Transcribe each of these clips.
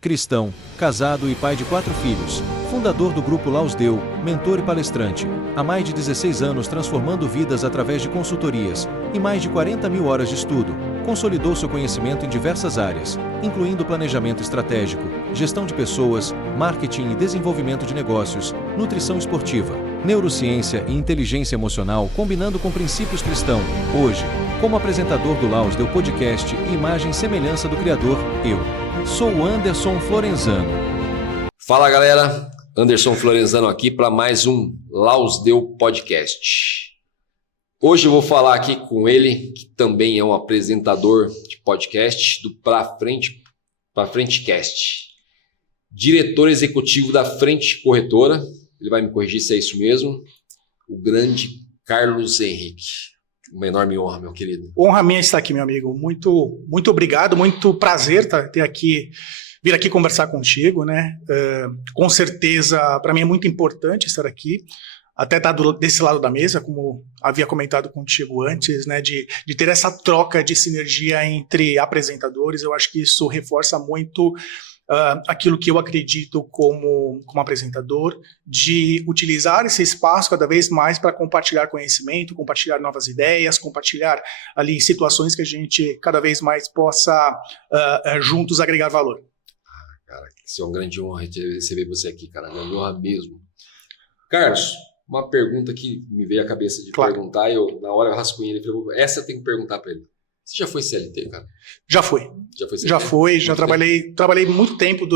Cristão, casado e pai de 4 filhos, fundador do Grupo Lausdeu, mentor e palestrante, há mais de 16 anos transformando vidas através de consultorias e mais de 40 mil horas de estudo, consolidou seu conhecimento em diversas áreas, incluindo planejamento estratégico, gestão de pessoas, marketing e desenvolvimento de negócios, nutrição esportiva, neurociência e inteligência emocional combinando com princípios cristãos. Hoje, como apresentador do Lausdeu Podcast e imagem e semelhança do Criador, eu sou o Anderson Florenzano. Fala galera, Anderson Florenzano aqui para mais um Lausdeu Podcast. Hoje eu vou falar aqui com ele, que também é um apresentador de podcast do Pra Frente Cast. Diretor executivo da Frente Corretora, ele vai me corrigir se é isso mesmo, o grande Carlos Henrique. Uma enorme honra, meu querido. Honra minha estar aqui, meu amigo. Muito obrigado, muito prazer vir aqui conversar contigo, né? Com certeza, para mim é muito importante estar aqui, até estar desse lado da mesa, como havia comentado contigo antes, né? De ter essa troca de sinergia entre apresentadores. Eu acho que isso reforça muito aquilo que eu acredito como apresentador, de utilizar esse espaço cada vez mais para compartilhar conhecimento, compartilhar novas ideias, compartilhar ali situações que a gente cada vez mais possa juntos agregar valor. Cara, isso é uma grande honra receber você aqui, cara, grande honra mesmo. Carlos, uma pergunta que me veio à cabeça de perguntar, na hora eu rascunhei ele, falei, essa eu tenho que perguntar para ele. Você já foi CLT, cara? Já foi. Já trabalhei muito tempo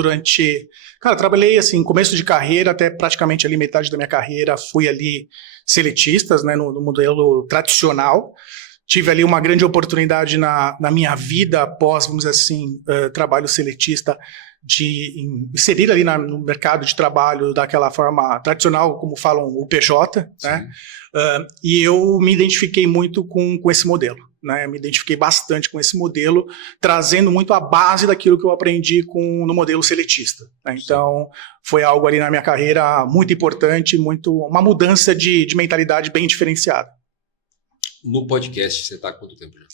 trabalhei assim, começo de carreira, até praticamente ali metade da minha carreira, fui ali seletistas, né, no modelo tradicional. Tive ali uma grande oportunidade na minha vida após, vamos dizer assim, trabalho seletista, de inserir ali no mercado de trabalho daquela forma tradicional, como falam o PJ, né? E eu me identifiquei muito com esse modelo. Né, eu me identifiquei bastante com esse modelo, trazendo muito a base daquilo que eu aprendi no modelo seletista. Né? Então, foi algo ali na minha carreira muito importante, uma mudança de mentalidade bem diferenciada. No podcast, você está há quanto tempo já?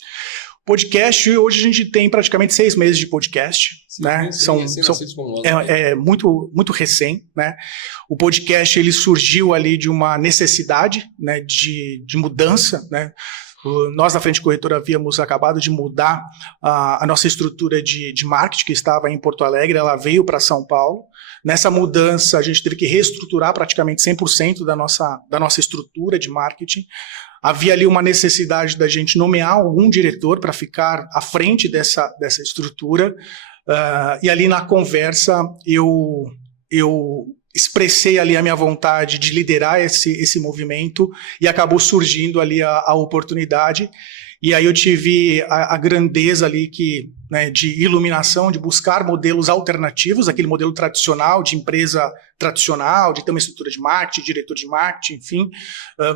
Podcast, hoje a gente tem praticamente 6 meses de podcast. Né? É muito recém. Né? O podcast ele surgiu ali de uma necessidade, né, de mudança, né? Nós, na Frente Corretora, havíamos acabado de mudar a nossa estrutura de marketing, que estava em Porto Alegre, ela veio para São Paulo. Nessa mudança, a gente teve que reestruturar praticamente 100% da nossa estrutura de marketing. Havia ali uma necessidade da gente nomear algum diretor para ficar à frente dessa estrutura. E ali na conversa, eu expressei ali a minha vontade de liderar esse movimento e acabou surgindo ali a oportunidade. E aí eu tive a grandeza ali né, de iluminação, de buscar modelos alternativos, aquele modelo tradicional, de empresa tradicional, de ter uma estrutura de marketing, diretor de marketing, enfim.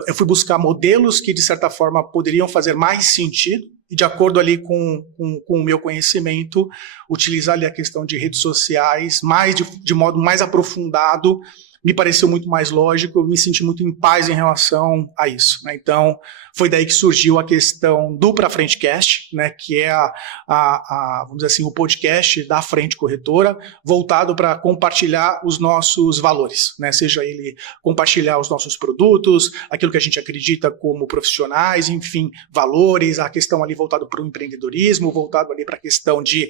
Eu fui buscar modelos que, de certa forma, poderiam fazer mais sentido e, de acordo ali com o meu conhecimento, utilizar ali a questão de redes sociais de modo mais aprofundado, me pareceu muito mais lógico, eu me senti muito em paz em relação a isso. Né? Então, foi daí que surgiu a questão do Pra Frente Cast, né? Que é vamos dizer assim, o podcast da Frente Corretora, voltado para compartilhar os nossos valores, né? Seja ele compartilhar os nossos produtos, aquilo que a gente acredita como profissionais, enfim, valores, a questão ali voltada para o empreendedorismo, voltado ali para a questão de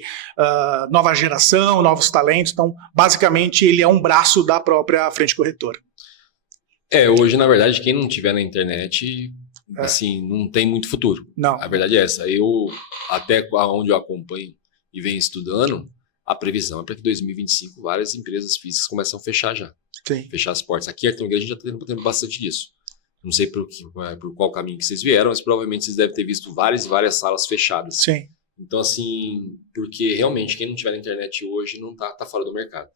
nova geração, novos talentos. Então, basicamente, ele é um braço da própria Frente Corretora. Hoje, na verdade, quem não tiver na internet, assim, não tem muito futuro. Não. A verdade é essa. Eu, até onde eu acompanho e venho estudando, a previsão é para que em 2025 várias empresas físicas começam a fechar já. Sim. Fechar as portas. Aqui, a gente já está tendo bastante disso. Não sei por qual caminho que vocês vieram, mas provavelmente vocês devem ter visto várias e várias salas fechadas. Sim. Então, assim, porque realmente quem não tiver na internet hoje não tá fora do mercado.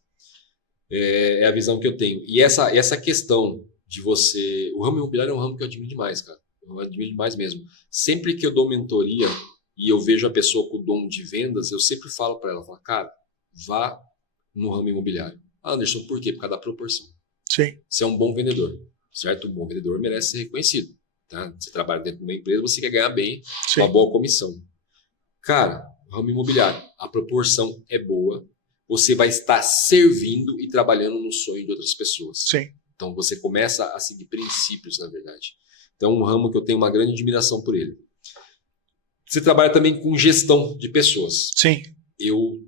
É a visão que eu tenho. E essa questão de você... O ramo imobiliário é um ramo que eu admiro demais, cara. Eu admiro demais mesmo. Sempre que eu dou mentoria e eu vejo a pessoa com o dom de vendas, eu sempre falo para ela, cara, vá no ramo imobiliário. Anderson, por quê? Por causa da proporção. Sim. Você é um bom vendedor, certo? Um bom vendedor merece ser reconhecido. Tá? Você trabalha dentro de uma empresa, você quer ganhar bem, uma boa comissão. Cara, ramo imobiliário, a proporção é boa, você vai estar servindo e trabalhando no sonho de outras pessoas. Sim. Então você começa a seguir princípios, na verdade. Então é um ramo que eu tenho uma grande admiração por ele. Você trabalha também com gestão de pessoas. Sim. Eu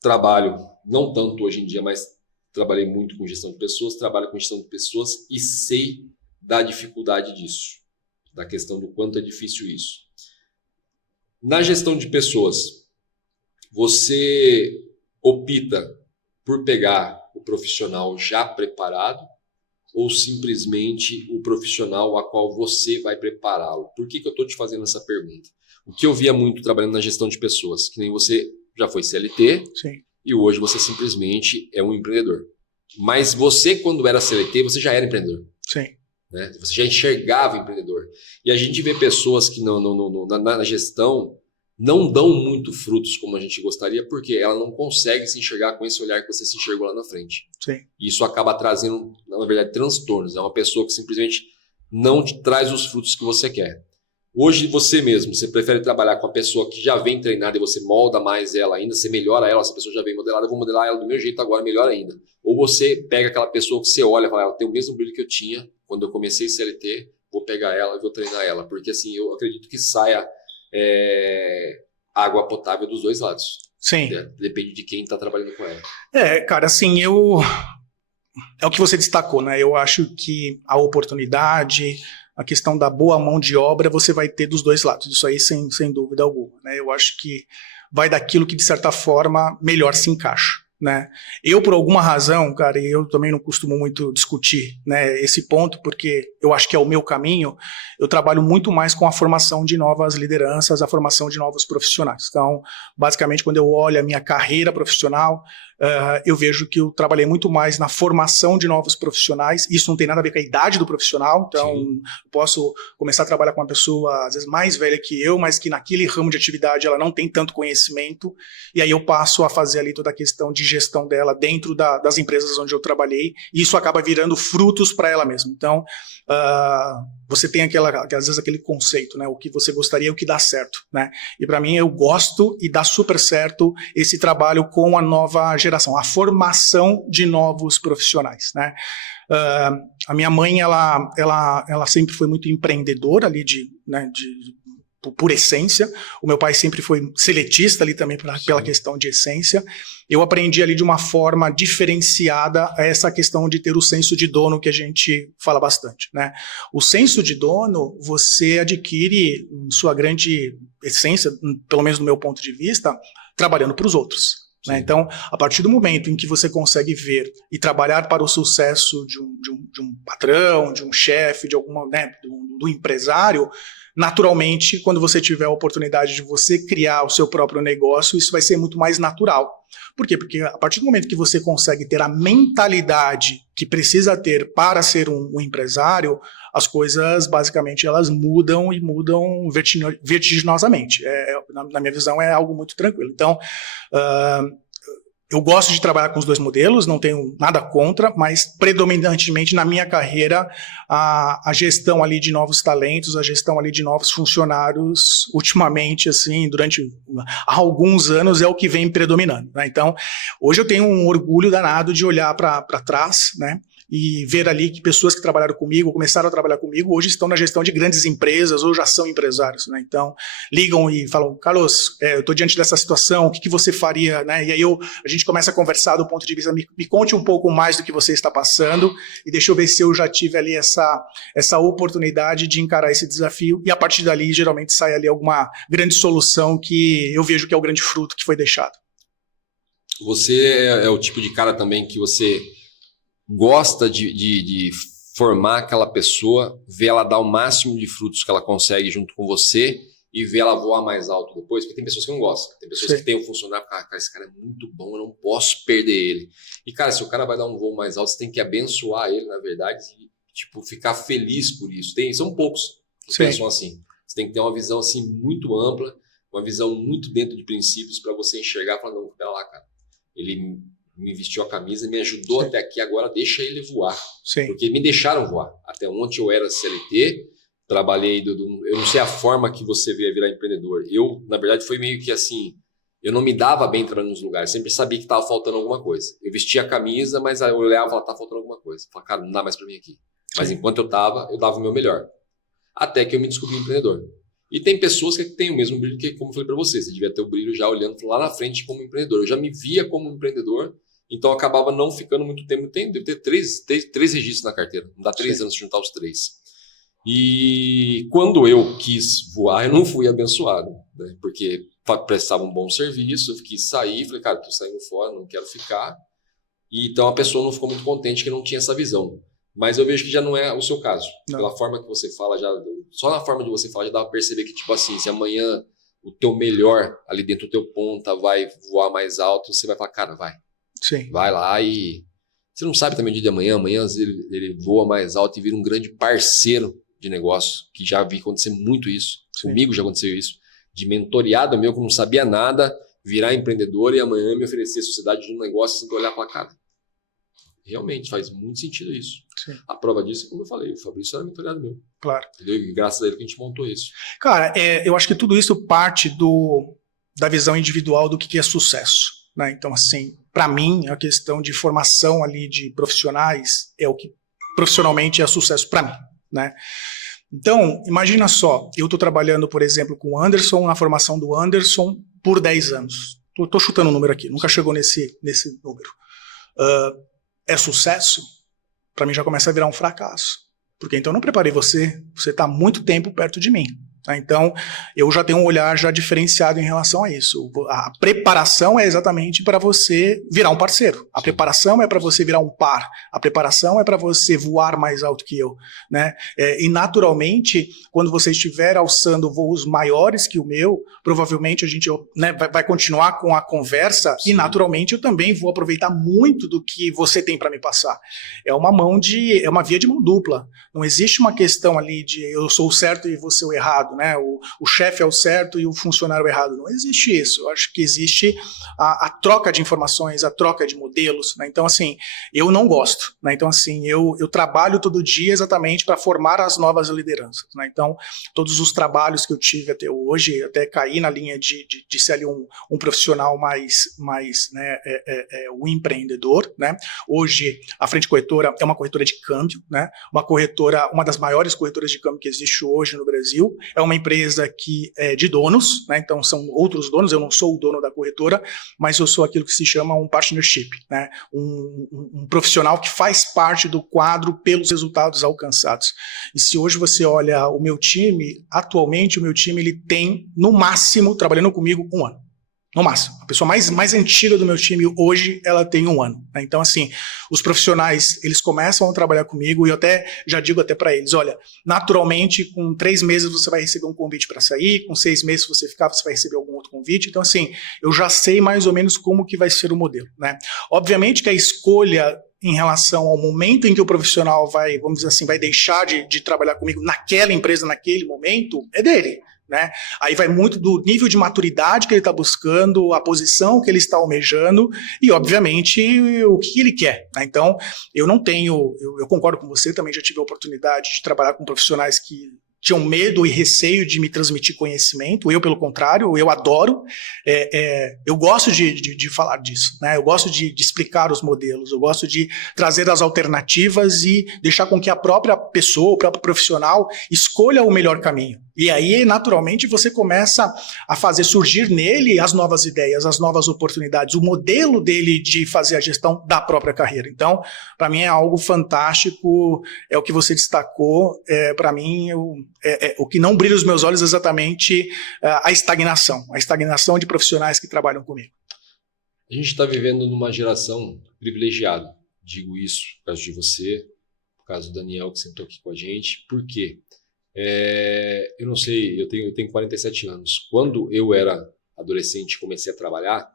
trabalho, não tanto hoje em dia, mas trabalhei muito com gestão de pessoas, trabalho com gestão de pessoas e sei da dificuldade disso, da questão do quanto é difícil isso. Na gestão de pessoas, você opta por pegar o profissional já preparado ou simplesmente o profissional a qual você vai prepará-lo? Por que eu estou te fazendo essa pergunta? O que eu via muito trabalhando na gestão de pessoas, que nem você já foi CLT. Sim. E hoje você simplesmente é um empreendedor. Mas você, quando era CLT, você já era empreendedor. Sim. Né? Você já enxergava empreendedor. E a gente vê pessoas que na gestão não dão muito frutos como a gente gostaria, porque ela não consegue se enxergar com esse olhar que você se enxergou lá na frente. Sim. E isso acaba trazendo, na verdade, transtornos. É uma pessoa que simplesmente não te traz os frutos que você quer. Hoje você mesmo, você prefere trabalhar com a pessoa que já vem treinada e você molda mais ela ainda, você melhora ela, se a pessoa já vem modelada, eu vou modelar ela do meu jeito agora, melhor ainda. Ou você pega aquela pessoa que você olha e fala, ela tem o mesmo brilho que eu tinha quando eu comecei CLT, vou pegar ela e vou treinar ela. Porque assim, eu acredito que saia água potável dos dois lados. Sim. Depende de quem está trabalhando com ela. Cara, assim, é o que você destacou, né? Eu acho que a oportunidade, a questão da boa mão de obra, você vai ter dos dois lados. Isso aí, sem dúvida alguma, né? Eu acho que vai daquilo que, de certa forma, melhor se encaixa, né? Eu, por alguma razão, cara, e eu também não costumo muito discutir, né, esse ponto, porque eu acho que é o meu caminho, eu trabalho muito mais com a formação de novas lideranças, a formação de novos profissionais. Então, basicamente, quando eu olho a minha carreira profissional, eu vejo que eu trabalhei muito mais na formação de novos profissionais. Isso não tem nada a ver com a idade do profissional, então eu posso começar a trabalhar com uma pessoa, às vezes, mais velha que eu, mas que naquele ramo de atividade ela não tem tanto conhecimento, e aí eu passo a fazer ali toda a questão de gestão dela dentro das empresas onde eu trabalhei, e isso acaba virando frutos para ela mesma. Então, você tem às vezes aquele conceito, né, o que você gostaria, o que dá certo, né? E para mim eu gosto e dá super certo esse trabalho com a nova geração, a formação de novos profissionais, né? A minha mãe, ela sempre foi muito empreendedora ali por essência. O meu pai sempre foi seletista ali também pela questão de essência. Eu aprendi ali de uma forma diferenciada essa questão de ter o senso de dono que a gente fala bastante, né? O senso de dono você adquire em sua grande essência, pelo menos do meu ponto de vista, trabalhando para os outros. Né? Então, a partir do momento em que você consegue ver e trabalhar para o sucesso de um patrão, de um chefe, de alguma, né, do empresário, naturalmente, quando você tiver a oportunidade de você criar o seu próprio negócio, isso vai ser muito mais natural. Por quê? Porque a partir do momento que você consegue ter a mentalidade que precisa ter para ser um empresário, as coisas, basicamente, elas mudam e mudam vertiginosamente. Na minha visão, é algo muito tranquilo. Então, eu gosto de trabalhar com os dois modelos, não tenho nada contra, mas predominantemente na minha carreira, a gestão ali de novos talentos, a gestão ali de novos funcionários, ultimamente, assim, há alguns anos, é o que vem predominando, né? Então, hoje eu tenho um orgulho danado de olhar para trás, né? E ver ali que pessoas que trabalharam comigo, começaram a trabalhar comigo, hoje estão na gestão de grandes empresas ou já são empresários, né? Então, ligam e falam, Carlos, eu estou diante dessa situação, o que você faria, né? E aí a gente começa a conversar do ponto de vista, me conte um pouco mais do que você está passando e deixa eu ver se eu já tive ali essa oportunidade de encarar esse desafio, e a partir dali, geralmente, sai ali alguma grande solução que eu vejo que é o grande fruto que foi deixado. Você é o tipo de cara também que você gosta de formar aquela pessoa, ver ela dar o máximo de frutos que ela consegue junto com você e ver ela voar mais alto depois, porque tem pessoas que não gostam, tem pessoas que tem um funcionário, cara, esse cara é muito bom, eu não posso perder ele. E cara, se o cara vai dar um voo mais alto, você tem que abençoar ele, na verdade, e tipo, ficar feliz por isso. São poucos que pensam assim. Você tem que ter uma visão assim muito ampla, uma visão muito dentro de princípios para você enxergar e falar, não, pera lá, cara, ele me vestiu a camisa, me ajudou até aqui, agora deixa ele voar. Sim. Porque me deixaram voar. Até ontem eu era CLT, trabalhei, eu não sei a forma que você veio virar empreendedor. Eu, na verdade, foi meio que assim, Eu não me dava bem trabalhando nos lugares, sempre sabia que estava faltando alguma coisa. Eu vestia a camisa, mas eu olhava e falava, tá faltando alguma coisa. Eu falava, cara, não dá mais para mim aqui. Mas enquanto eu dava o meu melhor. Até que eu me descobri empreendedor. E tem pessoas que têm o mesmo brilho que, como eu falei para você devia ter o brilho já olhando lá na frente como empreendedor. Eu já me via como empreendedor, então eu acabava não ficando muito tempo. Devo ter três registros na carteira. Não dá 3 anos de juntar os 3. E quando eu quis voar, eu não fui abençoado, né? Porque prestava um bom serviço, eu quis sair, falei, cara, tô saindo fora, não quero ficar. E então a pessoa não ficou muito contente que não tinha essa visão. Mas eu vejo que já não é o seu caso. Não. Pela forma que você fala, só na forma de você falar já dá pra perceber que, tipo assim, se amanhã o teu melhor ali dentro do teu ponta vai voar mais alto, você vai falar, cara, vai. Sim. Vai lá e... Você não sabe também o dia de amanhã ele voa mais alto e vira um grande parceiro de negócio, que já vi acontecer muito isso. Sim. Comigo já aconteceu isso. De mentoreado meu que não sabia nada, virar empreendedor e amanhã me oferecer a sociedade de um negócio sem olhar pra cara. Realmente, faz muito sentido isso. Sim. A prova disso, como eu falei, o Fabrício era mentoreado meu. Claro. Entendeu? E graças a ele que a gente montou isso. Cara, eu acho que tudo isso parte da visão individual do que é sucesso. Né? Então, assim, para mim, a questão de formação ali de profissionais é o que profissionalmente é sucesso para mim. Né? Então, imagina só, eu estou trabalhando, por exemplo, com o Anderson, na formação do Anderson, por 10 anos. Estou chutando o número aqui, nunca chegou nesse número. É sucesso? Para mim já começa a virar um fracasso. Porque então eu não preparei você está há muito tempo perto de mim. Tá? Então eu já tenho um olhar já diferenciado em relação a isso. A preparação é exatamente para você virar um parceiro. A preparação é para você virar um par. A preparação é para você voar mais alto que eu. Né? E naturalmente, quando você estiver alçando voos maiores que o meu, provavelmente a gente, né, vai continuar com a conversa. Sim. E naturalmente eu também vou aproveitar muito do que você tem para me passar. É uma via de mão dupla. Não existe uma questão ali de eu sou o certo e você o errado, né? O chefe é o certo e o funcionário é o errado. Não existe isso. Eu acho que existe a troca de informações, a troca de modelos. Né? Então, assim, eu não gosto. Né? Então, assim, eu trabalho todo dia exatamente para formar as novas lideranças. Né? Então, todos os trabalhos que eu tive até hoje, até caí na linha de ser ali um profissional mais né, um empreendedor. Né? Hoje, a Frente Corretora é uma corretora de câmbio, né? Uma das maiores corretoras de câmbio que existe hoje no Brasil. É uma empresa que é de donos, né? Então são outros donos, eu não sou o dono da corretora, mas eu sou aquilo que se chama um partnership, né? Um profissional que faz parte do quadro pelos resultados alcançados. E se hoje você olha o meu time, atualmente o meu time ele tem, no máximo, trabalhando comigo, 1 ano. No máximo. A pessoa mais antiga do meu time hoje, ela tem 1 ano. Né? Então, assim, os profissionais, eles começam a trabalhar comigo e eu até já digo até para eles, olha, naturalmente, com 3 meses você vai receber um convite para sair, com 6 meses você ficar, você vai receber algum outro convite. Então, assim, eu já sei mais ou menos como que vai ser o modelo. Né? Obviamente que a escolha em relação ao momento em que o profissional vai, vamos dizer assim, vai deixar de trabalhar comigo naquela empresa, naquele momento, é dele. Né? Aí vai muito do nível de maturidade que ele está buscando, a posição que ele está almejando e, obviamente, o que ele quer. Né? Então, eu não tenho, eu concordo com você, também já tive a oportunidade de trabalhar com profissionais que tinham medo e receio de me transmitir conhecimento. Eu, pelo contrário, eu adoro. Eu gosto de falar disso. Né? Eu gosto de explicar os modelos. Eu gosto de trazer as alternativas e deixar com que a própria pessoa, o próprio profissional, escolha o melhor caminho. E aí, naturalmente, você começa a fazer surgir nele as novas ideias, as novas oportunidades, o modelo dele de fazer a gestão da própria carreira. Então, para mim é algo fantástico, é o que você destacou. Para mim, o que não brilha os meus olhos é exatamente a estagnação de profissionais que trabalham comigo. A gente está vivendo numa geração privilegiada. Digo isso por causa de você, por causa do Daniel que sentou aqui com a gente. Por quê? Eu não sei, eu tenho 47 anos. Quando eu era adolescente e comecei a trabalhar,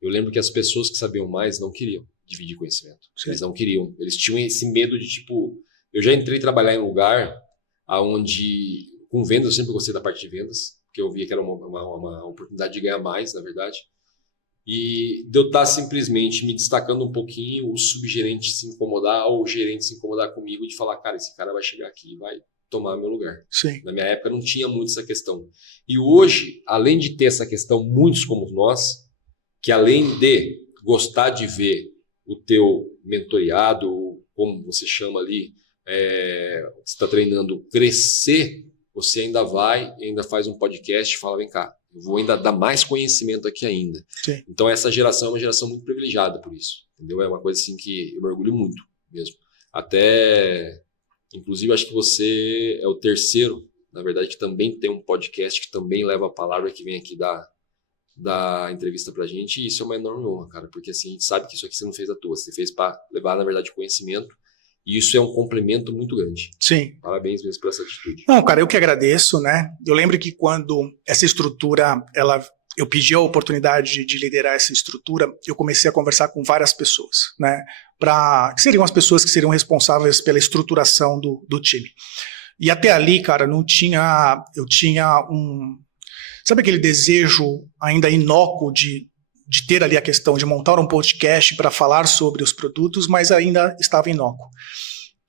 eu lembro que as pessoas que sabiam mais não queriam dividir conhecimento. Sim. Eles não queriam. Eles tinham esse medo de, tipo... Eu já entrei trabalhar em um lugar onde, com vendas, eu sempre gostei da parte de vendas, porque eu via que era uma oportunidade de ganhar mais, na verdade. E de eu estar simplesmente me destacando um pouquinho, o subgerente se incomodar ou o gerente se incomodar comigo de falar, cara, esse cara vai chegar aqui e vai tomar meu lugar. Sim. Na minha época não tinha muito essa questão. E hoje, além de ter essa questão, muitos como nós, que além de gostar de ver o teu mentoreado, como você chama ali, você está treinando crescer, você ainda vai, ainda faz um podcast e fala, vem cá, eu vou ainda dar mais conhecimento aqui ainda. Sim. Então essa geração é uma geração muito privilegiada por isso, entendeu? É uma coisa assim que eu me orgulho muito mesmo. Até, inclusive, acho que você é o terceiro, na verdade, que também tem um podcast, que também leva a palavra, que vem aqui dar entrevista pra gente, e isso é uma enorme honra, cara, porque assim, a gente sabe que isso aqui você não fez à toa, você fez para levar, na verdade, conhecimento, e isso é um complemento muito grande. Sim. Parabéns mesmo por essa atitude. Não, cara, eu que agradeço, né? Eu lembro que quando essa estrutura, eu pedi a oportunidade de liderar essa estrutura, eu comecei a conversar com várias pessoas, né? Que seriam as pessoas que seriam responsáveis pela estruturação do time. E até ali, cara, eu tinha sabe aquele desejo ainda inócuo de ter ali a questão de montar um podcast para falar sobre os produtos, mas ainda estava inócuo.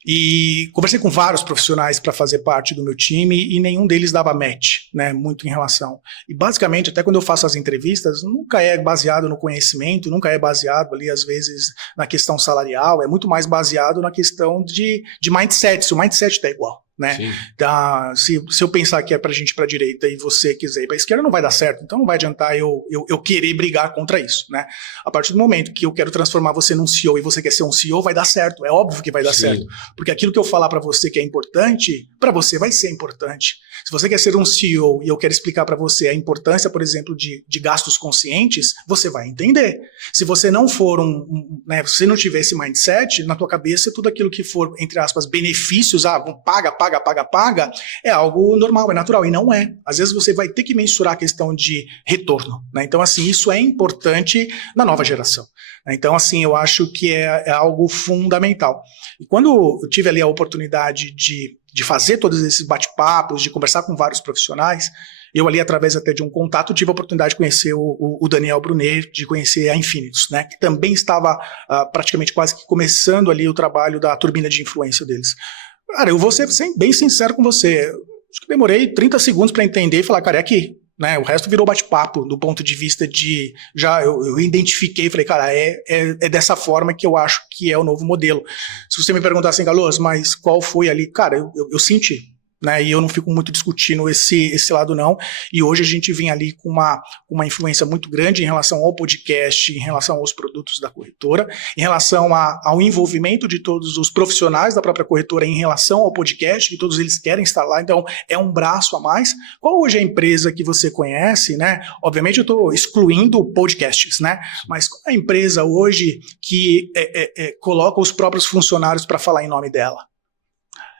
E conversei com vários profissionais para fazer parte do meu time e nenhum deles dava match, né, muito em relação. E basicamente, até quando eu faço as entrevistas, nunca é baseado no conhecimento, nunca é baseado ali, às vezes, na questão salarial, é muito mais baseado na questão de mindset, se o mindset está igual. Né? Se eu pensar que é pra gente ir pra direita e você quiser ir pra esquerda, não vai dar certo, então não vai adiantar eu querer brigar contra isso, né? A partir do momento que eu quero transformar você num CEO e você quer ser um CEO, vai dar certo, é óbvio que vai dar certo, porque aquilo que eu falar pra você que é importante, pra você vai ser importante. Se você quer ser um CEO e eu quero explicar pra você a importância, por exemplo, de gastos conscientes, você vai entender. Se você não for né, se você não tiver esse mindset, na tua cabeça tudo aquilo que for, entre aspas, benefícios, paga, é algo normal, é natural, e não é. Às vezes você vai ter que mensurar a questão de retorno, né? Então, assim, isso é importante na nova geração. Então, assim, eu acho que é algo fundamental. E quando eu tive ali a oportunidade de fazer todos esses bate-papos, de conversar com vários profissionais, eu ali, através até de um contato, tive a oportunidade de conhecer o Daniel Brunet, de conhecer a Infinitus, né? Que também estava praticamente quase que começando ali o trabalho da turbina de influência deles. Cara, eu vou ser bem sincero com você. Acho que demorei 30 segundos para entender e falar, cara, é aqui. Né? O resto virou bate-papo do ponto de vista de... Eu identifiquei e falei, cara, é dessa forma que eu acho que é o novo modelo. Se você me perguntar assim, Galoso, mas qual foi ali? Cara, eu senti. Né, e eu não fico muito discutindo esse lado não, e hoje a gente vem ali com uma influência muito grande em relação ao podcast, em relação aos produtos da corretora, em relação ao envolvimento de todos os profissionais da própria corretora em relação ao podcast, que todos eles querem estar lá, então é um braço a mais. Qual hoje é a empresa que você conhece, né? Obviamente eu estou excluindo podcasts, né? Mas qual é a empresa hoje que coloca os próprios funcionários para falar em nome dela?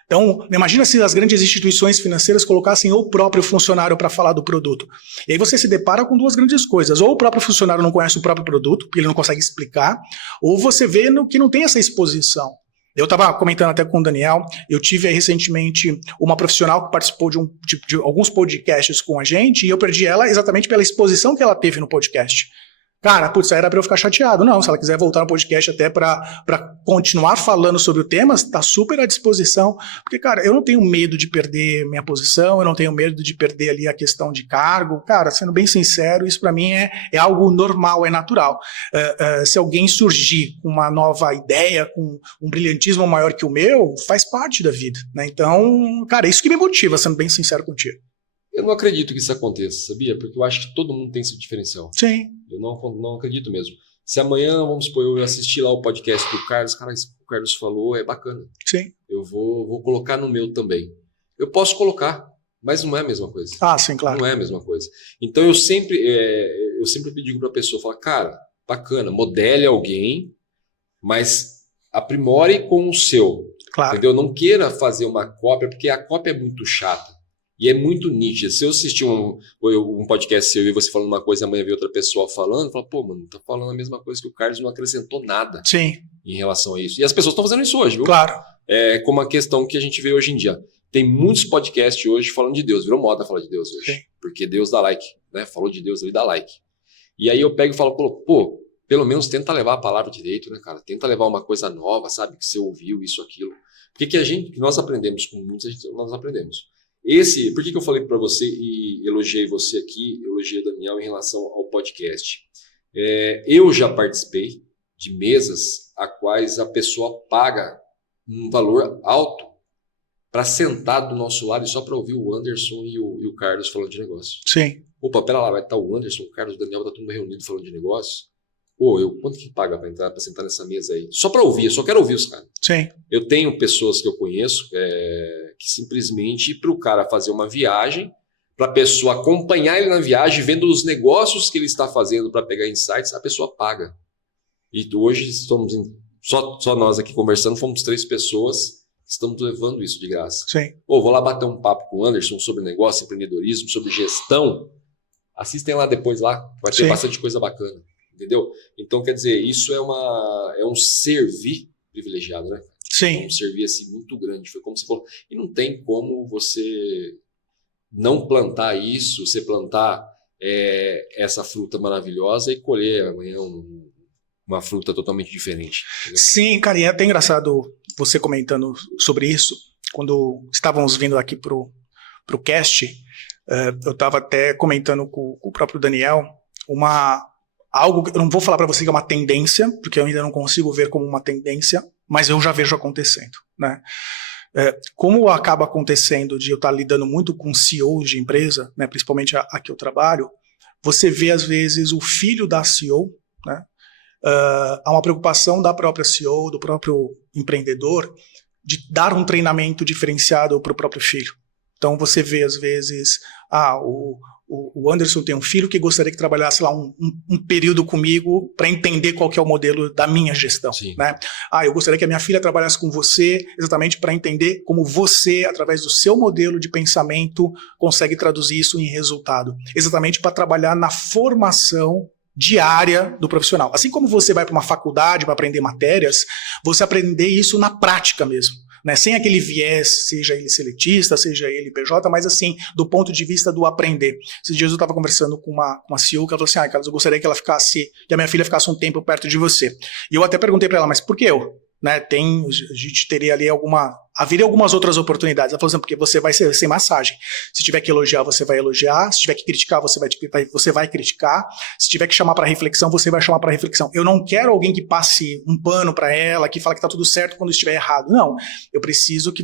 Então, imagina se as grandes instituições financeiras colocassem o próprio funcionário para falar do produto. E aí você se depara com duas grandes coisas. Ou o próprio funcionário não conhece o próprio produto, porque ele não consegue explicar, ou você vê que não tem essa exposição. Eu estava comentando até com o Daniel, eu tive recentemente uma profissional que participou de alguns podcasts com a gente, e eu perdi ela exatamente pela exposição que ela teve no podcast. Cara, putz, era para eu ficar chateado. Não, se ela quiser voltar no podcast até para continuar falando sobre o tema, está super à disposição. Porque, cara, eu não tenho medo de perder minha posição, eu não tenho medo de perder ali a questão de cargo. Cara, sendo bem sincero, isso para mim é algo normal, é natural. Se alguém surgir com uma nova ideia, com um brilhantismo maior que o meu, faz parte da vida, né? Então, cara, é isso que me motiva, sendo bem sincero contigo. Eu não acredito que isso aconteça, sabia? Porque eu acho que todo mundo tem seu diferencial. Sim. Eu não acredito mesmo. Se amanhã, vamos supor, eu assistir lá o podcast do Carlos, cara, isso que o Carlos falou é bacana. Sim. Eu vou colocar no meu também. Eu posso colocar, mas não é a mesma coisa. Ah, sim, claro. Não é a mesma coisa. Então eu sempre digo para a pessoa, fala, cara, bacana, modele alguém, mas aprimore com o seu. Claro. Entendeu? Não queira fazer uma cópia, porque a cópia é muito chata. E é muito nítida. Se eu assistir um podcast seu e você falando uma coisa e amanhã ver outra pessoa falando, eu falo, pô, mano, tá falando a mesma coisa que o Carlos, não acrescentou nada. Sim. Em relação a isso. E as pessoas estão fazendo isso hoje, viu? Claro. É como a questão que a gente vê hoje em dia. Tem muitos podcasts hoje falando de Deus. Virou moda falar de Deus hoje. Sim. Porque Deus dá like, né? Falou de Deus ali, dá like. E aí eu pego e falo, pô, pelo menos tenta levar a palavra direito, né, cara? Tenta levar uma coisa nova, sabe? Que você ouviu isso, aquilo. Porque que nós aprendemos com muitos, nós aprendemos. Por que eu falei para você e elogiei você aqui, elogiei o Daniel em relação ao podcast? Eu já participei de mesas a quais a pessoa paga um valor alto para sentar do nosso lado e só para ouvir o Anderson e o Carlos falando de negócio. Sim. Opa, pera lá, vai estar o Anderson, o Carlos, o Daniel, tá todo mundo reunido falando de negócio. Quanto que paga para entrar, para sentar nessa mesa aí? Só para ouvir, eu só quero ouvir os caras. Sim. Eu tenho pessoas que eu conheço que simplesmente para o cara fazer uma viagem, para a pessoa acompanhar ele na viagem, vendo os negócios que ele está fazendo para pegar insights, a pessoa paga. E hoje estamos só nós aqui conversando, fomos 3 pessoas que estamos levando isso de graça. Sim. Vou lá bater um papo com o Anderson sobre negócio, empreendedorismo, sobre gestão. Assistem lá depois, vai ter bastante coisa bacana. Entendeu? Então, quer dizer, isso é um servir privilegiado, né? Sim. É um servir assim muito grande. Foi como você falou. E não tem como você não plantar isso, você plantar essa fruta maravilhosa e colher amanhã uma fruta totalmente diferente. Entendeu? Sim, cara, e é até engraçado você comentando sobre isso. Quando estávamos vindo aqui pro cast, eu estava até comentando com o próprio Daniel algo que eu não vou falar para você que é uma tendência, porque eu ainda não consigo ver como uma tendência, mas eu já vejo acontecendo, né? Como acaba acontecendo de eu estar lidando muito com CEOs de empresa, né, principalmente a que eu trabalho, você vê às vezes o filho da CEO, né? Há uma preocupação da própria CEO, do próprio empreendedor, de dar um treinamento diferenciado para o próprio filho. Então você vê às vezes, o Anderson tem um filho que gostaria que trabalhasse lá um período comigo para entender qual que é o modelo da minha gestão. Né? Eu gostaria que a minha filha trabalhasse com você exatamente para entender como você, através do seu modelo de pensamento, consegue traduzir isso em resultado. Exatamente para trabalhar na formação diária do profissional. Assim como você vai para uma faculdade para aprender matérias, você aprender isso na prática mesmo. Né, sem aquele viés, seja ele seletista, seja ele PJ, mas assim, do ponto de vista do aprender. Esses dias eu estava conversando com uma CEO que ela falou assim, Carlos, eu gostaria que a minha filha ficasse um tempo perto de você. E eu até perguntei para ela, mas por que eu? Né, a gente teria ali haveria algumas outras oportunidades. Ela falou assim, porque você vai ser sem massagem. Se tiver que elogiar, você vai elogiar. Se tiver que criticar, você vai criticar. Se tiver que chamar para reflexão, você vai chamar para reflexão. Eu não quero alguém que passe um pano para ela, que fala que está tudo certo quando estiver errado. Não. Eu preciso que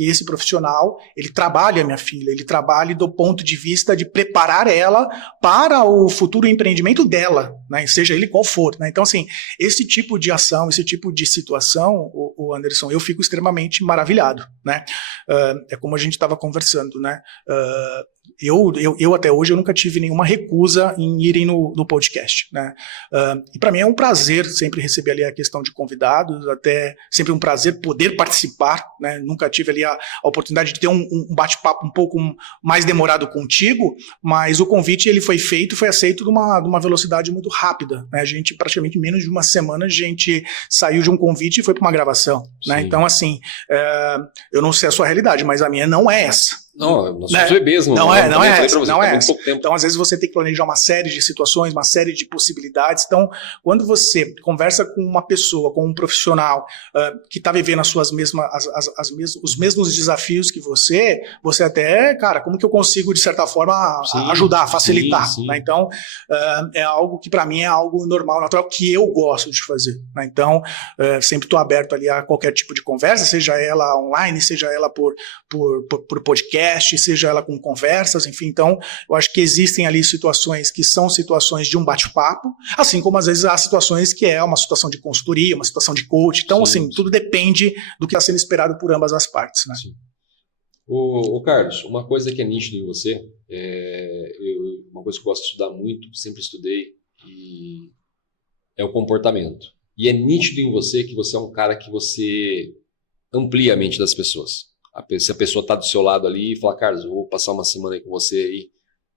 esse profissional, ele trabalhe a minha filha, ele trabalhe do ponto de vista de preparar ela para o futuro empreendimento dela, né, seja ele qual for. Né? Então, assim, esse tipo de ação, esse tipo de situação, o Anderson, eu fico extremamente maravilhado, né? É como a gente estava conversando, né? Eu até hoje eu nunca tive nenhuma recusa em irem no podcast, né? E para mim é um prazer sempre receber ali a questão de convidados, até sempre um prazer poder participar, né? Nunca tive ali a oportunidade de ter um bate-papo um pouco mais demorado contigo, mas o convite ele foi aceito de uma velocidade muito rápida, né? A gente praticamente em menos de uma semana a gente saiu de um convite e foi para uma gravação, né? Então assim, eu não sei a sua realidade, mas a minha não é essa. Não, nós somos bebês, não é essa. Então, às vezes você tem que planejar uma série de situações, uma série de possibilidades. Então, quando você conversa com uma pessoa, com um profissional que está vivendo os mesmos desafios que você até, cara, como que eu consigo, de certa forma, ajudar, facilitar? Sim. Né? Então, é algo que para mim é algo normal, natural, que eu gosto de fazer. Né? Então, sempre estou aberto ali a qualquer tipo de conversa, seja ela online, seja ela por podcast, seja ela com conversas, enfim. Então, eu acho que existem ali situações que são situações de um bate-papo, assim como às vezes há situações que é uma situação de consultoria, uma situação de coach. Então, assim, tudo depende do que está sendo esperado por ambas as partes, né? Sim. O Carlos, uma coisa que é nítida em você, uma coisa que eu gosto de estudar muito, sempre estudei, e é o comportamento. E é nítido em você que você é um cara que você amplia a mente das pessoas. Se a pessoa está do seu lado ali e fala, Carlos, eu vou passar uma semana aí com você aí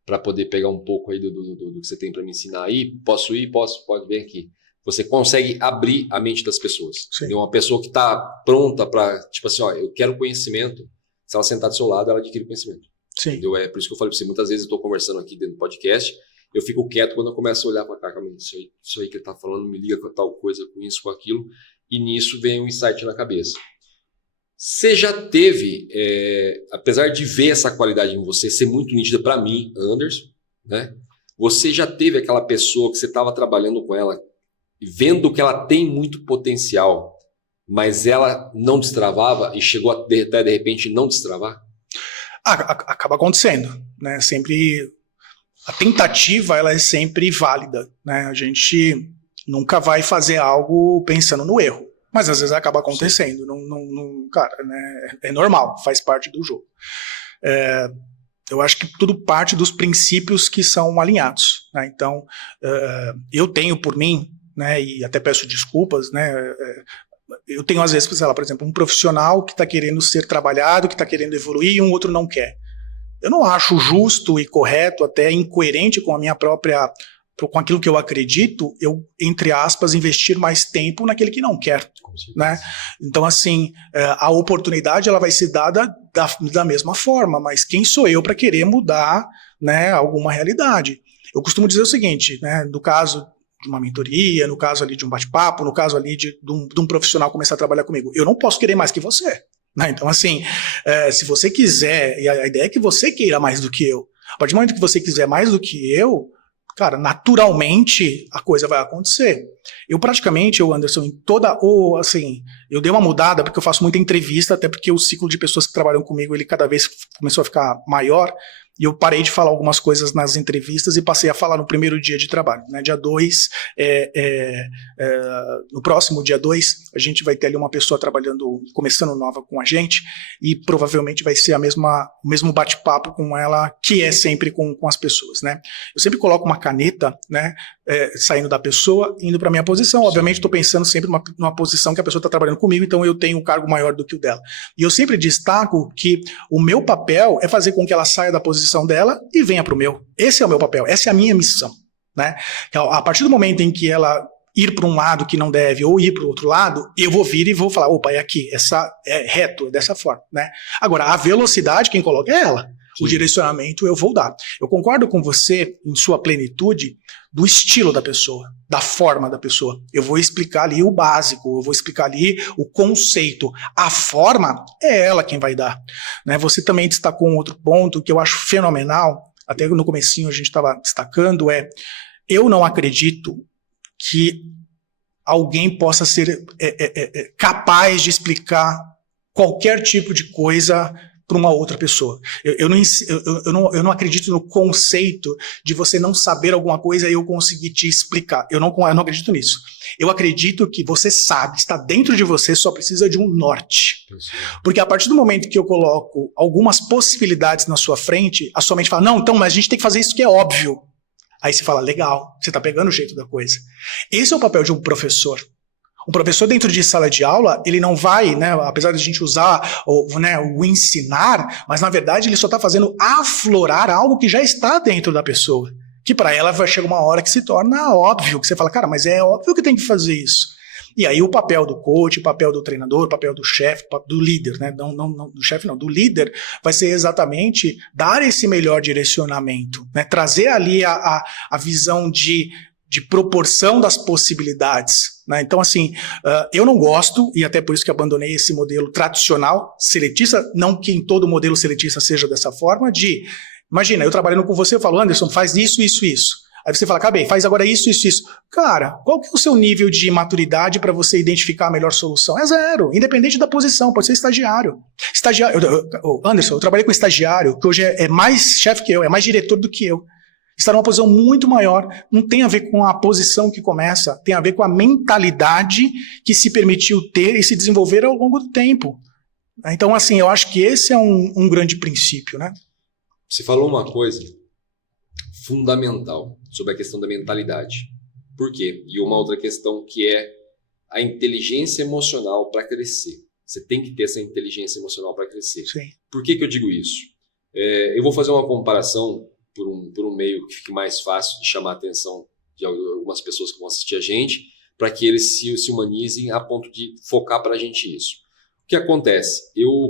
para poder pegar um pouco aí do que você tem para me ensinar aí, posso ir? Posso, pode vir aqui. Você consegue abrir a mente das pessoas. Uma pessoa que está pronta para, tipo assim, eu quero conhecimento, se ela sentar do seu lado, ela adquire conhecimento. Sim. Entendeu? É por isso que eu falei para você, muitas vezes eu estou conversando aqui dentro do podcast, eu fico quieto quando eu começo a olhar para cá, isso aí que ele está falando, me liga com tal coisa, com isso, com aquilo, e nisso vem um insight na cabeça. Você já teve, apesar de ver essa qualidade em você ser muito nítida para mim, Anderson, né? Você já teve aquela pessoa que você estava trabalhando com ela, vendo que ela tem muito potencial, mas ela não destravava e chegou até de repente não destravar? Acaba acontecendo, né? Sempre a tentativa ela é sempre válida, né? A gente nunca vai fazer algo pensando no erro, mas às vezes acaba acontecendo. Cara, né? É normal, faz parte do jogo. Eu acho que tudo parte dos princípios que são alinhados, né? Então, eu tenho por mim, né? E até peço desculpas, né? Eu tenho às vezes, sei lá, por exemplo, um profissional que está querendo ser trabalhado, que está querendo evoluir e um outro não quer. Eu não acho justo e correto, até incoerente com a minha própria, com aquilo que eu acredito, eu, entre aspas, investir mais tempo naquele que não quer, né? Então, assim, a oportunidade ela vai ser dada da mesma forma, mas quem sou eu para querer mudar, né, alguma realidade? Eu costumo dizer o seguinte, né, no caso de uma mentoria, no caso ali de um bate-papo, no caso ali de um profissional começar a trabalhar comigo, eu não posso querer mais que você. Né? Então, assim, se você quiser, e a ideia é que você queira mais do que eu, a partir do momento que você quiser mais do que eu, cara, naturalmente a coisa vai acontecer. Anderson, em toda, assim, eu dei uma mudada porque eu faço muita entrevista, até porque o ciclo de pessoas que trabalham comigo, ele cada vez começou a ficar maior, e eu parei de falar algumas coisas nas entrevistas e passei a falar no primeiro dia de trabalho, né? Dia 2, no próximo dia 2, a gente vai ter ali uma pessoa trabalhando, começando nova com a gente, e provavelmente vai ser o mesmo bate-papo com ela, que é sempre com as pessoas, né? Eu sempre coloco uma caneta, né, saindo da pessoa, indo para a minha posição. Obviamente, estou pensando sempre numa posição que a pessoa está trabalhando comigo, então eu tenho um cargo maior do que o dela. E eu sempre destaco que o meu papel é fazer com que ela saia da posição dela e venha para o meu. Esse é o meu papel, essa é a minha missão, né? A partir do momento em que ela ir para um lado que não deve ou ir para o outro lado, eu vou vir e vou falar, opa, é aqui, é reto, é dessa forma, né? Agora, a velocidade quem coloca é ela. O direcionamento eu vou dar. Eu concordo com você em sua plenitude do estilo da pessoa, da forma da pessoa. Eu vou explicar ali o básico, eu vou explicar ali o conceito. A forma é ela quem vai dar. Né? Você também destacou um outro ponto que eu acho fenomenal, até no comecinho a gente estava destacando, eu não acredito que alguém possa ser capaz de explicar qualquer tipo de coisa para uma outra pessoa. Eu não acredito no conceito de você não saber alguma coisa e eu conseguir te explicar. Eu não acredito nisso. Eu acredito que você sabe, está dentro de você, só precisa de um norte. Porque a partir do momento que eu coloco algumas possibilidades na sua frente, a sua mente fala, não, então, mas a gente tem que fazer isso que é óbvio. Aí você fala, legal, você está pegando o jeito da coisa. Esse é o papel de um professor. Um professor dentro de sala de aula, ele não vai, né, apesar de a gente usar o ensinar, mas na verdade ele só está fazendo aflorar algo que já está dentro da pessoa. Que para ela vai chegar uma hora que se torna óbvio, que você fala, cara, mas é óbvio que tem que fazer isso. E aí o papel do coach, o papel do treinador, o papel do chefe, do líder, né, não do chefe não, do líder, vai ser exatamente dar esse melhor direcionamento, né, trazer ali a visão de proporção das possibilidades. Né? Então, assim, eu não gosto, e até por isso que abandonei esse modelo tradicional, seletista, não que em todo modelo seletista seja dessa forma, imagina, eu trabalhando com você, eu falo, Anderson, faz isso, isso, isso. Aí você fala, acabei, faz agora isso, isso, isso. Cara, qual que é o seu nível de maturidade para você identificar a melhor solução? É 0, independente da posição, pode ser estagiário. Anderson, eu trabalhei com estagiário, que hoje é mais chefe que eu, é mais diretor do que eu. Está numa posição muito maior, não tem a ver com a posição que começa, tem a ver com a mentalidade que se permitiu ter e se desenvolver ao longo do tempo. Então, assim, eu acho que esse é um grande princípio, né? Você falou uma coisa fundamental sobre a questão da mentalidade. Por quê? E uma outra questão que é a inteligência emocional para crescer. Você tem que ter essa inteligência emocional para crescer. Sim. Por que eu digo isso? Eu vou fazer uma comparação por um meio que fique mais fácil de chamar a atenção de algumas pessoas que vão assistir a gente, para que eles se humanizem a ponto de focar para a gente isso. O que acontece?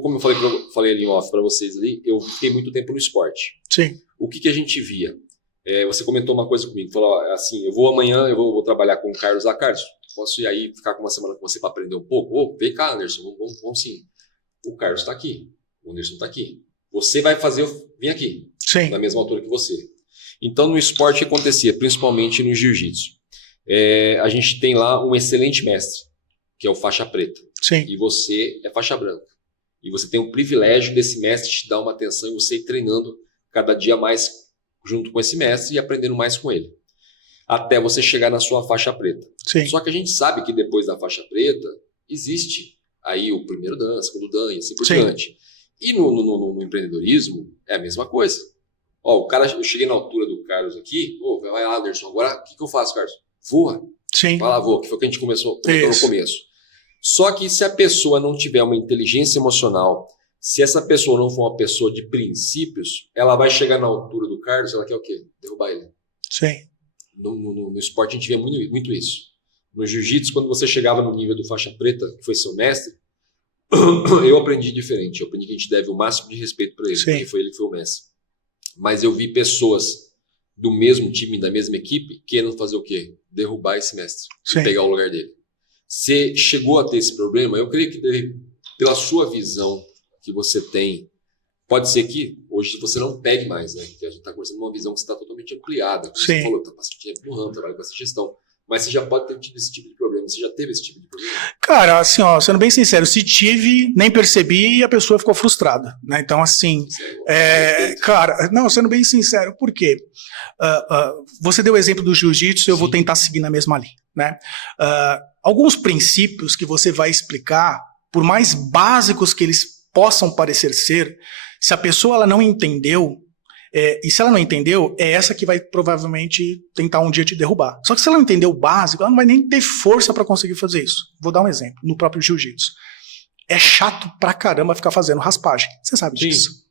Como eu falei ali em off para vocês ali, eu fiquei muito tempo no esporte. Sim. O que a gente via? Você comentou uma coisa comigo, falou assim, amanhã eu vou trabalhar com o Carlos. Carlos, posso ir aí ficar com uma semana com você para aprender um pouco? Vem cá, Anderson, vamos sim. O Carlos está aqui, o Anderson está aqui. Você vai fazer eu vir aqui, sim, na mesma altura que você. Então, no esporte, o que acontecia? Principalmente no jiu-jitsu. A gente tem lá um excelente mestre, que é o faixa preta. Sim. E você é faixa branca. E você tem o privilégio desse mestre te dar uma atenção e você ir treinando cada dia mais junto com esse mestre e aprendendo mais com ele. Até você chegar na sua faixa preta. Sim. Só que a gente sabe que depois da faixa preta, existe aí o primeiro dan, segundo dan e assim por diante. E no empreendedorismo é a mesma coisa. Ó, eu cheguei na altura do Carlos aqui, vai lá, Anderson, agora o que eu faço, Carlos? Voa. Sim. Vai lá, voa, que foi o que a gente comentou no começo. Só que se a pessoa não tiver uma inteligência emocional, se essa pessoa não for uma pessoa de princípios, ela vai chegar na altura do Carlos, ela quer o quê? Derrubar ele. Sim. No esporte a gente vê muito isso. No jiu-jitsu, quando você chegava no nível do faixa preta, que foi seu mestre, eu aprendi diferente. Eu aprendi que a gente deve o máximo de respeito para ele, porque ele foi o mestre. Mas eu vi pessoas do mesmo time, da mesma equipe, querendo fazer o quê? Derrubar esse mestre. E pegar o lugar dele. Você chegou a ter esse problema? Eu creio que pela sua visão que você tem, pode ser que hoje você não pegue mais, né? Porque a gente está conversando uma visão que está totalmente ampliada. Como você falou, está bastante tempo no ramo, trabalha com essa gestão. Mas você já pode ter tido esse tipo de problema. Você já teve esse tipo de problema? Cara, assim, ó, sendo bem sincero, se tive, nem percebi e a pessoa ficou frustrada, né? Então, assim, cara, não, sendo bem sincero, por quê? Você deu o exemplo do jiu-jitsu, eu vou tentar seguir na mesma linha, né? Alguns princípios que você vai explicar, por mais básicos que eles possam parecer ser, se a pessoa ela não entendeu, e se ela não entendeu, é essa que vai provavelmente tentar um dia te derrubar. Só que se ela não entendeu o básico, ela não vai nem ter força para conseguir fazer isso. Vou dar um exemplo, no próprio jiu-jitsu. É chato pra caramba ficar fazendo raspagem. Você sabe disso.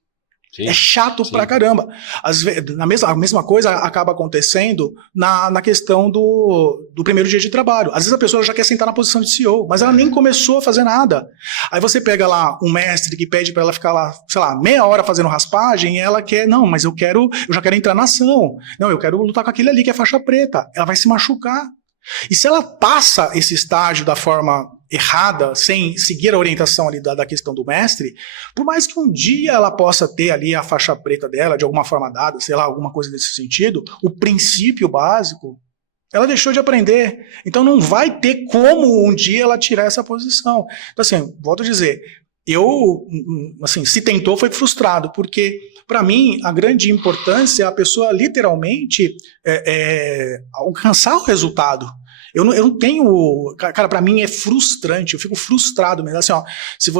Sim. É chato pra caramba. Às vezes, a mesma coisa acaba acontecendo na questão do primeiro dia de trabalho. Às vezes a pessoa já quer sentar na posição de CEO, mas ela nem começou a fazer nada. Aí você pega lá um mestre que pede pra ela ficar lá, sei lá, meia hora fazendo raspagem, e ela quer, não, mas eu já quero entrar na ação. Não, eu quero lutar com aquele ali que é faixa preta. Ela vai se machucar. E se ela passa esse estágio da forma errada, sem seguir a orientação ali da questão do mestre, por mais que um dia ela possa ter ali a faixa preta dela, de alguma forma dada, sei lá, alguma coisa desse sentido, o princípio básico, ela deixou de aprender. Então não vai ter como um dia ela tirar essa posição. Então assim, volto a dizer, se tentou foi frustrado, porque para mim a grande importância é a pessoa literalmente alcançar o resultado. Eu não tenho... Cara, pra mim é frustrante, eu fico frustrado mesmo. Assim, ó, se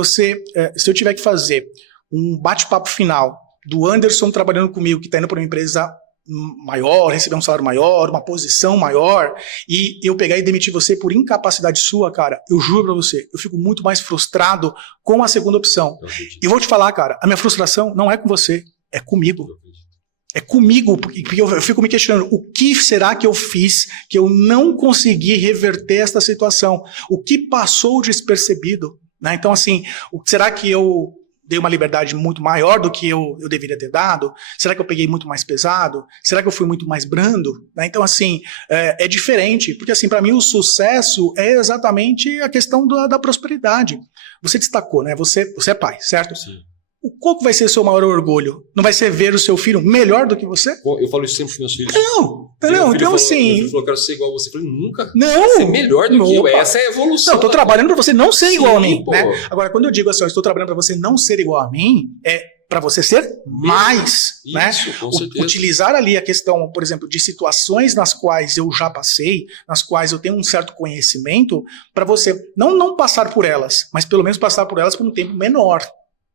eu tiver que fazer um bate-papo final do Anderson trabalhando comigo, que tá indo pra uma empresa maior, receber um salário maior, uma posição maior, e eu pegar e demitir você por incapacidade sua, cara, eu juro pra você, eu fico muito mais frustrado com a segunda opção. E vou te falar, cara, a minha frustração não é com você, é comigo. É comigo, porque eu fico me questionando, o que será que eu fiz que eu não consegui reverter esta situação? O que passou despercebido? Né? Então, assim, será que eu dei uma liberdade muito maior do que eu deveria ter dado? Será que eu peguei muito mais pesado? Será que eu fui muito mais brando? Né? Então, assim, é diferente, porque, assim, para mim o sucesso é exatamente a questão da prosperidade. Você destacou, né? Você é pai, certo? Sim. Qual que vai ser o seu maior orgulho? Não vai ser ver o seu filho melhor do que você? Eu falo isso sempre com meus filhos. Não. Então, assim... Meu filho falou, eu quero ser igual a você. Eu falei, nunca. Não. Ser melhor do que eu. Essa é a evolução. Não, eu tô trabalhando para você não ser igual a mim. Né? Agora, quando eu digo assim, eu estou trabalhando para você não ser igual a mim, é para você ser mais. Isso, né? Com certeza. Utilizar ali a questão, por exemplo, de situações nas quais eu já passei, nas quais eu tenho um certo conhecimento, para você não passar por elas, mas pelo menos passar por elas por um tempo menor.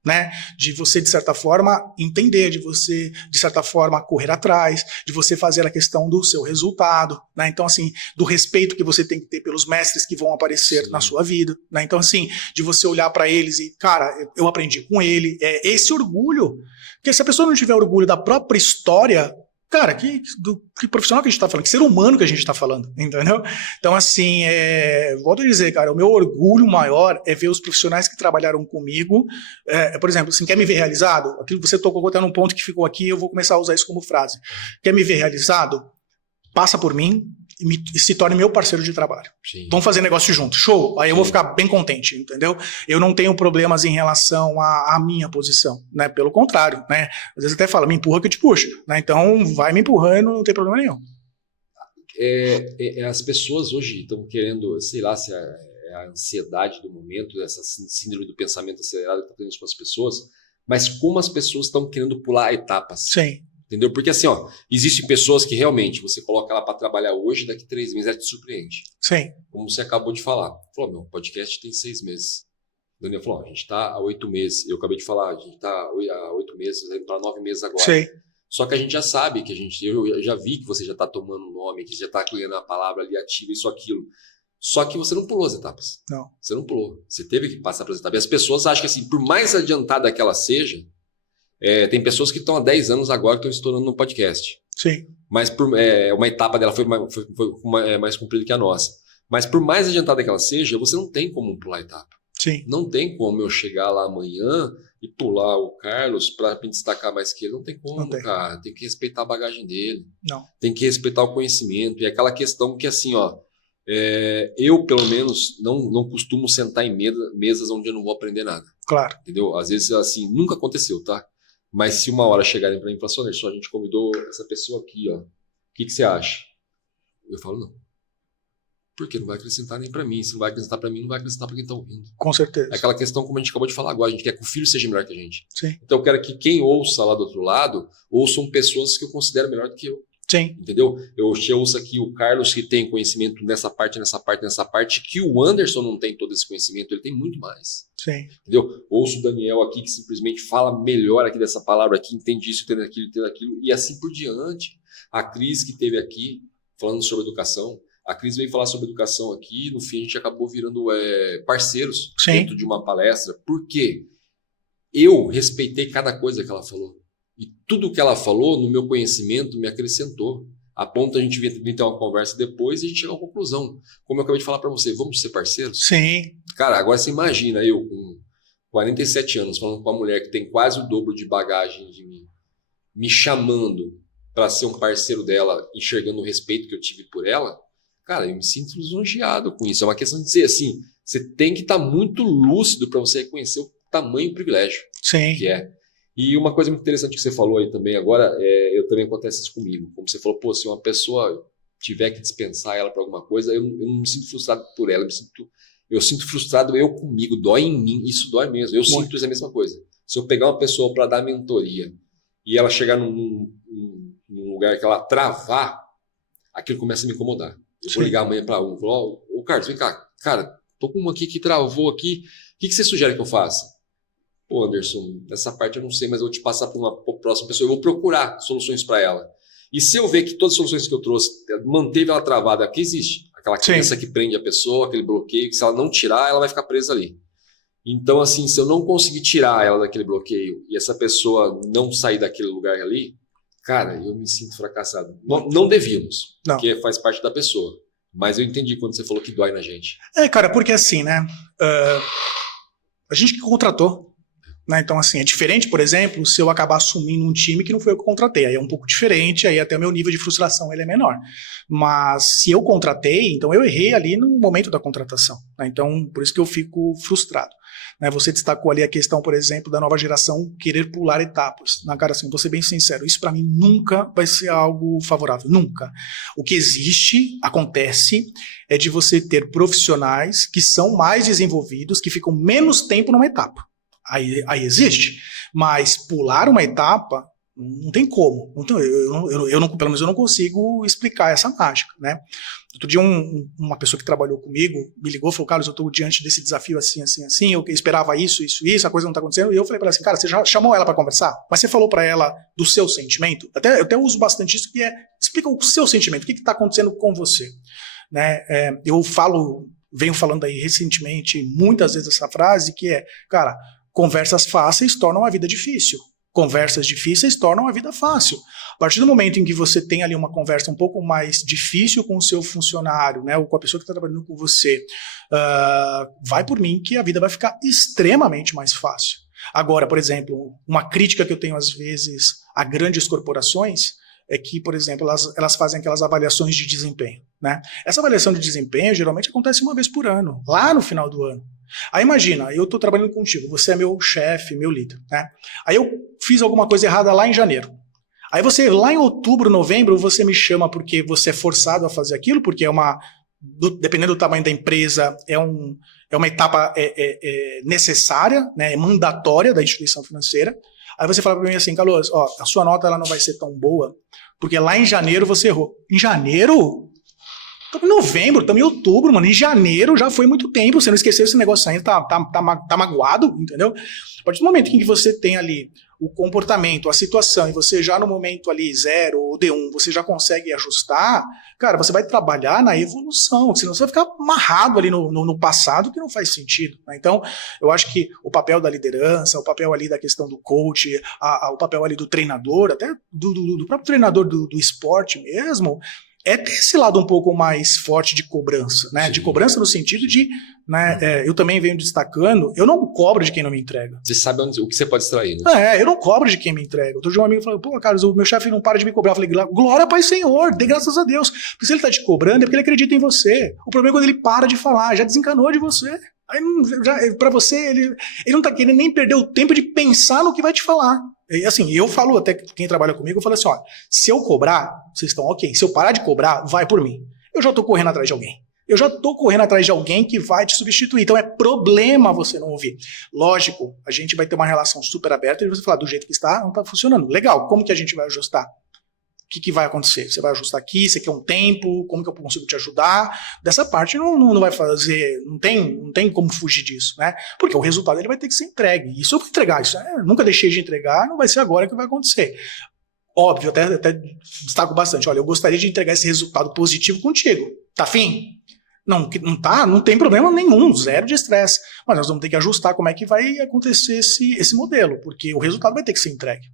Né? De você, de certa forma, entender, de você, de certa forma, correr atrás, de você fazer a questão do seu resultado, né? Então, assim, do respeito que você tem que ter pelos mestres que vão aparecer na sua vida, né? Então, assim, de você olhar para eles e, cara, eu aprendi com ele, esse orgulho, porque se a pessoa não tiver orgulho da própria história, cara, que profissional que a gente tá falando, que ser humano que a gente tá falando, entendeu? Então, assim, volto a dizer, cara, o meu orgulho maior é ver os profissionais que trabalharam comigo, por exemplo, assim, quer me ver realizado? Aquilo que você tocou até num ponto que ficou aqui, eu vou começar a usar isso como frase. Quer me ver realizado? Passa por mim e se torne meu parceiro de trabalho. Sim. Vamos fazer negócio junto, show? Aí eu vou ficar bem contente, entendeu? Eu não tenho problemas em relação à minha posição, né? Pelo contrário, né? Às vezes até fala, me empurra que eu te puxo, né? Então vai me empurrando, não tem problema nenhum. As pessoas hoje estão querendo, sei lá, se é a ansiedade do momento, essa síndrome do pensamento acelerado que está tendo com as pessoas, mas como as pessoas estão querendo pular etapas. Sim. Entendeu? Porque assim, existem pessoas que realmente você coloca ela para trabalhar hoje, daqui 3 meses ela te surpreende. Sim. Como você acabou de falar. Falou, meu podcast tem 6 meses. O Daniel falou, a gente está há 8 meses. Eu acabei de falar, a gente está há 8 meses, indo para 9 meses agora. Sim. Só que a gente já sabe que eu já vi que você já está tomando nome, que já está criando a palavra ali ativa, isso, aquilo. Só que você não pulou as etapas. Não. Você não pulou. Você teve que passar pelas etapas. E as pessoas acham que assim, por mais adiantada que ela seja, tem pessoas que estão há 10 anos agora que estão estourando no podcast. Sim. Mas uma etapa dela foi mais comprida que a nossa. Mas por mais adiantada que ela seja, você não tem como pular a etapa. Sim. Não tem como eu chegar lá amanhã e pular o Carlos para me destacar mais que ele. Não tem como, não tem. Cara. Tem que respeitar a bagagem dele. Não. Tem que respeitar o conhecimento. E aquela questão que assim, eu pelo menos não costumo sentar em mesas onde eu não vou aprender nada. Claro. Entendeu? Às vezes assim, nunca aconteceu, tá? Mas se uma hora chegarem para mim e falar assim, a gente convidou essa pessoa aqui, o que você acha? Eu falo, não. Porque não vai acrescentar nem para mim. Se não vai acrescentar para mim, não vai acrescentar para quem está ouvindo. Com certeza. É aquela questão como a gente acabou de falar agora, a gente quer que o filho seja melhor que a gente. Sim. Então eu quero que quem ouça lá do outro lado, ouçam pessoas que eu considero melhor do que eu. Sim. Entendeu? Eu ouço aqui o Carlos, que tem conhecimento nessa parte, que o Anderson não tem todo esse conhecimento, ele tem muito mais. Sim. Entendeu? Ouço o Daniel aqui, que simplesmente fala melhor aqui dessa palavra aqui, entende isso, entende aquilo, e assim por diante. A Cris, que esteve aqui, falando sobre educação, a Cris veio falar sobre educação aqui, no fim a gente acabou virando parceiros. Sim. Dentro de uma palestra. Por quê? Eu respeitei cada coisa que ela falou. E tudo que ela falou, no meu conhecimento, me acrescentou. A ponto a gente vir ter uma conversa depois e a gente chegar a uma conclusão. Como eu acabei de falar para você, vamos ser parceiros? Sim. Cara, agora você imagina eu com 47 anos falando com uma mulher que tem quase o dobro de bagagem de mim, me chamando para ser um parceiro dela, enxergando o respeito que eu tive por ela. Cara, eu me sinto lisonjeado com isso. É uma questão de dizer assim, você tem que estar muito lúcido para você reconhecer o tamanho do privilégio. Sim. Que é. E uma coisa muito interessante que você falou aí também agora, eu também acontece isso comigo. Como você falou, se uma pessoa tiver que dispensar ela para alguma coisa, eu não me sinto frustrado por ela, eu sinto frustrado eu comigo, dói em mim, isso dói mesmo. Eu sinto isso a mesma coisa. Se eu pegar uma pessoa para dar mentoria e ela chegar num lugar que ela travar, aquilo começa a me incomodar. Eu vou ligar amanhã para falar, ô Carlos, vem cá, cara, tô com uma aqui que travou aqui, o que você sugere que eu faça? Pô, Anderson, essa parte eu não sei, mas eu vou te passar para uma próxima pessoa. Eu vou procurar soluções para ela. E se eu ver que todas as soluções que eu trouxe manteve ela travada, aqui existe aquela crença que prende a pessoa, aquele bloqueio, que se ela não tirar, ela vai ficar presa ali. Então, assim, se eu não conseguir tirar ela daquele bloqueio e essa pessoa não sair daquele lugar ali, cara, eu me sinto fracassado. Não devíamos, porque faz parte da pessoa. Mas eu entendi quando você falou que dói na gente. Cara, porque assim, né? A gente que contratou. Né? Então, assim, é diferente, por exemplo, se eu acabar assumindo um time que não foi eu que contratei. Aí é um pouco diferente, aí até o meu nível de frustração ele é menor. Mas se eu contratei, então eu errei ali no momento da contratação. Né? Então, por isso que eu fico frustrado. Né? Você destacou ali a questão, por exemplo, da nova geração querer pular etapas. Cara, assim, vou ser bem sincero, isso para mim nunca vai ser algo favorável, nunca. O que acontece, é de você ter profissionais que são mais desenvolvidos, que ficam menos tempo numa etapa. Aí existe, mas pular uma etapa não tem como. Então, pelo menos eu não consigo explicar essa mágica, né? Outro dia uma pessoa que trabalhou comigo me ligou e falou, Carlos, eu estou diante desse desafio assim, eu esperava isso, a coisa não está acontecendo. E eu falei para ela assim, cara, você já chamou ela para conversar? Mas você falou para ela do seu sentimento? Eu até uso bastante isso, que explica o seu sentimento, o que está acontecendo com você. Né? Venho falando aí recentemente, muitas vezes essa frase, que cara, conversas fáceis tornam a vida difícil. Conversas difíceis tornam a vida fácil. A partir do momento em que você tem ali uma conversa um pouco mais difícil com o seu funcionário, né, ou com a pessoa que está trabalhando com você, vai por mim que a vida vai ficar extremamente mais fácil. Agora, por exemplo, uma crítica que eu tenho às vezes a grandes corporações é que, por exemplo, elas fazem aquelas avaliações de desempenho, né? Essa avaliação de desempenho geralmente acontece uma vez por ano, lá no final do ano. Aí imagina, eu estou trabalhando contigo, você é meu chefe, meu líder, né? Aí eu fiz alguma coisa errada lá em janeiro. Aí você, lá em outubro, novembro, você me chama porque você é forçado a fazer aquilo, porque dependendo do tamanho da empresa, é uma etapa necessária, né, é mandatória da instituição financeira. Aí você fala para mim assim, Carlos, ó, a sua nota ela não vai ser tão boa, porque lá em janeiro você errou. Em janeiro? Estamos em novembro, estamos em outubro, mano. Em janeiro já foi muito tempo, você não esqueceu esse negócio ainda, tá magoado, entendeu? A partir do momento em que você tem ali o comportamento, a situação, e você já no momento ali 0 ou D1, você já consegue ajustar, cara, você vai trabalhar na evolução, senão você vai ficar amarrado ali no passado, que não faz sentido, né? Então, eu acho que o papel da liderança, o papel ali da questão do coach, o papel ali do treinador, até do próprio treinador do esporte mesmo, é ter esse lado um pouco mais forte de cobrança, né? Sim. De cobrança no sentido de, né, eu também venho destacando, eu não cobro de quem não me entrega. Você sabe o que você pode extrair, né? Eu não cobro de quem me entrega. Outro dia um amigo falou, pô, Carlos, o meu chefe não para de me cobrar. Eu falei, glória Pai Senhor, dê graças a Deus. Porque se ele tá te cobrando é porque ele acredita em você. O problema é quando ele para de falar, já desencanou de você. Aí, pra você, ele não tá querendo nem perder o tempo de pensar no que vai te falar. E assim, eu falo até quem trabalha comigo, eu falo assim, ó, se eu cobrar, vocês estão ok. Se eu parar de cobrar, vai por mim. Eu já tô correndo atrás de alguém. Eu já tô correndo atrás de alguém que vai te substituir. Então é problema você não ouvir. Lógico, a gente vai ter uma relação super aberta e você falar do jeito que está, não tá funcionando. Legal, como que a gente vai ajustar? O que vai acontecer? Você vai ajustar aqui, você quer um tempo, como que eu consigo te ajudar? Dessa parte não vai fazer, não tem como fugir disso, né? Porque o resultado ele vai ter que ser entregue. Isso eu vou entregar, nunca deixei de entregar, não vai ser agora que vai acontecer. Óbvio, até destaco bastante, olha, eu gostaria de entregar esse resultado positivo contigo. Tá afim? Não tá, não tem problema nenhum, zero de estresse. Mas nós vamos ter que ajustar como é que vai acontecer esse modelo, porque o resultado vai ter que ser entregue.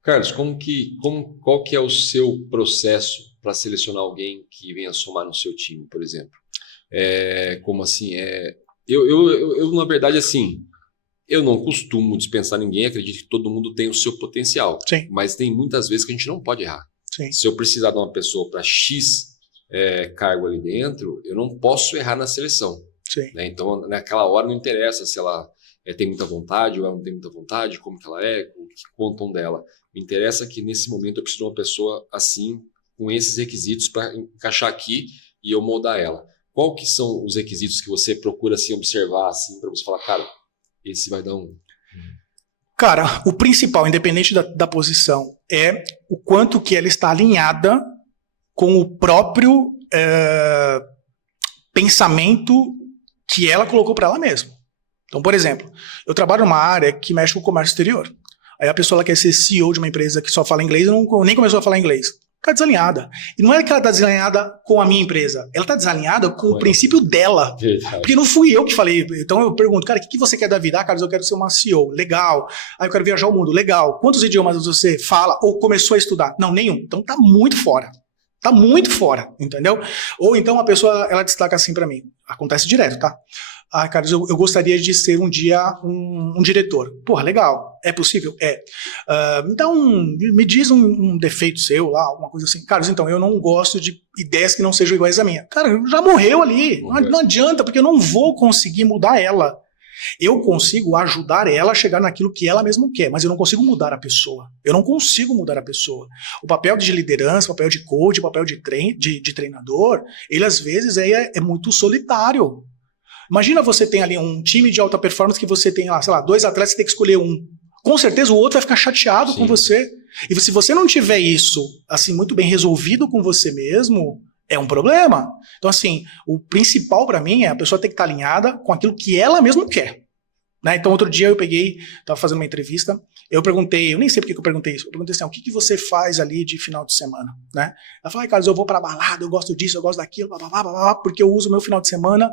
Carlos, qual que é o seu processo para selecionar alguém que venha somar no seu time, por exemplo? Como assim? Eu, na verdade, assim, eu não costumo dispensar ninguém, acredito que todo mundo tem o seu potencial. Sim. Mas tem muitas vezes que a gente não pode errar. Sim. Se eu precisar de uma pessoa para X cargo ali dentro, eu não posso errar na seleção. Sim. Né? Então, naquela hora não interessa se ela tem muita vontade ou ela não tem muita vontade, como que ela é, o que contam dela. Me interessa que nesse momento eu preciso de uma pessoa assim, com esses requisitos para encaixar aqui e eu moldar ela. Qual que são os requisitos que você procura assim, observar assim, para você falar, cara, esse vai dar um... Cara, o principal, independente da posição, é o quanto que ela está alinhada com o próprio pensamento que ela colocou para ela mesma. Então, por exemplo, eu trabalho numa área que mexe com o comércio exterior. Aí a pessoa ela quer ser CEO de uma empresa que só fala inglês e nem começou a falar inglês. Está desalinhada. E não é que ela está desalinhada com a minha empresa. Ela está desalinhada com o princípio dela. Verdade. Porque não fui eu que falei. Então eu pergunto, cara, o que você quer da vida? Ah, Carlos, eu quero ser uma CEO. Legal. Aí eu quero viajar o mundo. Legal. Quantos idiomas você fala ou começou a estudar? Não, nenhum. Então tá muito fora. Tá muito fora, entendeu? Ou então a pessoa, ela destaca assim para mim. Acontece direto, tá? Ah, Carlos, eu gostaria de ser um dia um diretor. Porra, legal. É possível? É. Então, me diz um defeito seu lá, alguma coisa assim. Carlos, então, eu não gosto de ideias que não sejam iguais à minha. Cara, já morreu ali. Não adianta, porque eu não vou conseguir mudar ela. Eu consigo ajudar ela a chegar naquilo que ela mesma quer, mas eu não consigo mudar a pessoa. Eu não consigo mudar a pessoa. O papel de liderança, o papel de coach, o papel de treinador, ele às vezes é muito solitário. Imagina você tem ali um time de alta performance que você tem lá, sei lá, 2 atletas, você tem que escolher um. Com certeza o outro vai ficar chateado com você. E se você não tiver isso assim muito bem resolvido com você mesmo, é um problema. Então assim, o principal para mim é a pessoa ter que estar alinhada com aquilo que ela mesma quer. Né? Então outro dia eu estava fazendo uma entrevista, eu perguntei, eu nem sei porque que eu perguntei isso, eu perguntei assim, o que você faz ali de final de semana? Né? Ela falou, Carlos, eu vou pra balada, eu gosto disso, eu gosto daquilo, blá, blá, blá, blá, porque eu uso o meu final de semana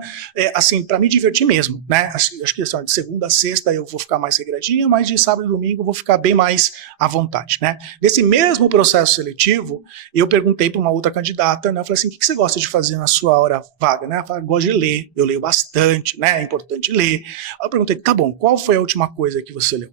assim, pra me divertir mesmo. Né? Acho que assim, de segunda a sexta eu vou ficar mais regradinha, mas de sábado e domingo eu vou ficar bem mais à vontade. Né? Nesse mesmo processo seletivo, eu perguntei para uma outra candidata, né? Eu falei assim, o que você gosta de fazer na sua hora vaga? Né? Ela falou, gosto de ler, eu leio bastante, né? É importante ler. Aí eu perguntei, tá bom, qual foi a última coisa que você leu?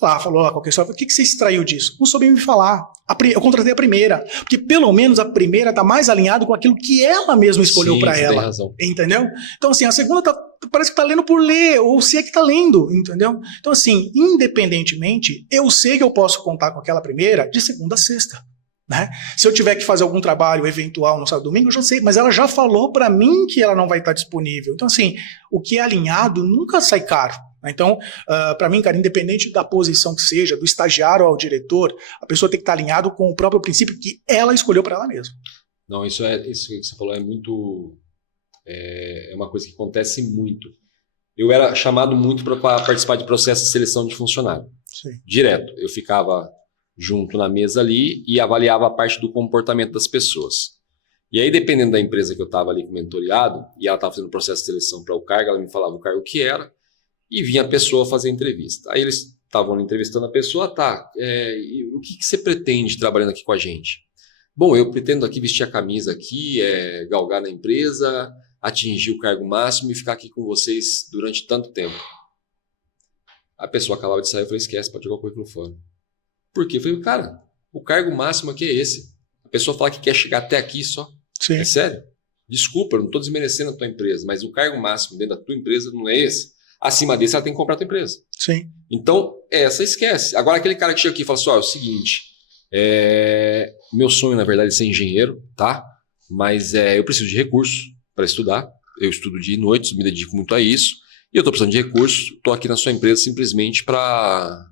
Lá falou qualquer história. O que você extraiu disso? Não soube me falar. Eu contratei a primeira. Porque pelo menos a primeira está mais alinhada com aquilo que ela mesma escolheu para ela. Tem razão. Entendeu? Então, assim, a segunda parece que está lendo por ler, ou se é que está lendo, entendeu? Então, assim, independentemente, eu sei que eu posso contar com aquela primeira de segunda a sexta. Né? Se eu tiver que fazer algum trabalho eventual no sábado e domingo, eu já sei, mas ela já falou para mim que ela não vai estar disponível. Então, assim, o que é alinhado nunca sai caro. Então, para mim, cara, independente da posição que seja, do estagiário ao diretor, a pessoa tem que estar alinhado com o próprio princípio que ela escolheu para ela mesma. Não, isso que você falou é muito... É uma coisa que acontece muito. Eu era chamado muito para participar de processo de seleção de funcionário. Sim. Direto. Eu ficava junto na mesa ali e avaliava a parte do comportamento das pessoas. E aí, dependendo da empresa que eu estava ali com mentoreado, e ela estava fazendo o processo de seleção para o cargo, ela me falava o cargo que era, e vinha a pessoa fazer a entrevista. Aí eles estavam entrevistando a pessoa, o que você pretende trabalhando aqui com a gente? Bom, eu pretendo aqui vestir a camisa aqui, galgar na empresa, atingir o cargo máximo e ficar aqui com vocês durante tanto tempo. A pessoa acabava de sair, eu falei, esquece, pode jogar o currículo fora. Por quê? Eu falei, cara, o cargo máximo aqui é esse. A pessoa fala que quer chegar até aqui só. Sim. É sério? Desculpa, eu não estou desmerecendo a tua empresa, mas o cargo máximo dentro da tua empresa não é esse. Acima desse, ela tem que comprar a tua empresa. Sim. Então, essa esquece. Agora, aquele cara que chega aqui e fala assim, é o seguinte, meu sonho, na verdade, é ser engenheiro, tá? Mas eu preciso de recursos para estudar. Eu estudo dia e noite, me dedico muito a isso. E eu estou precisando de recursos, estou aqui na sua empresa simplesmente para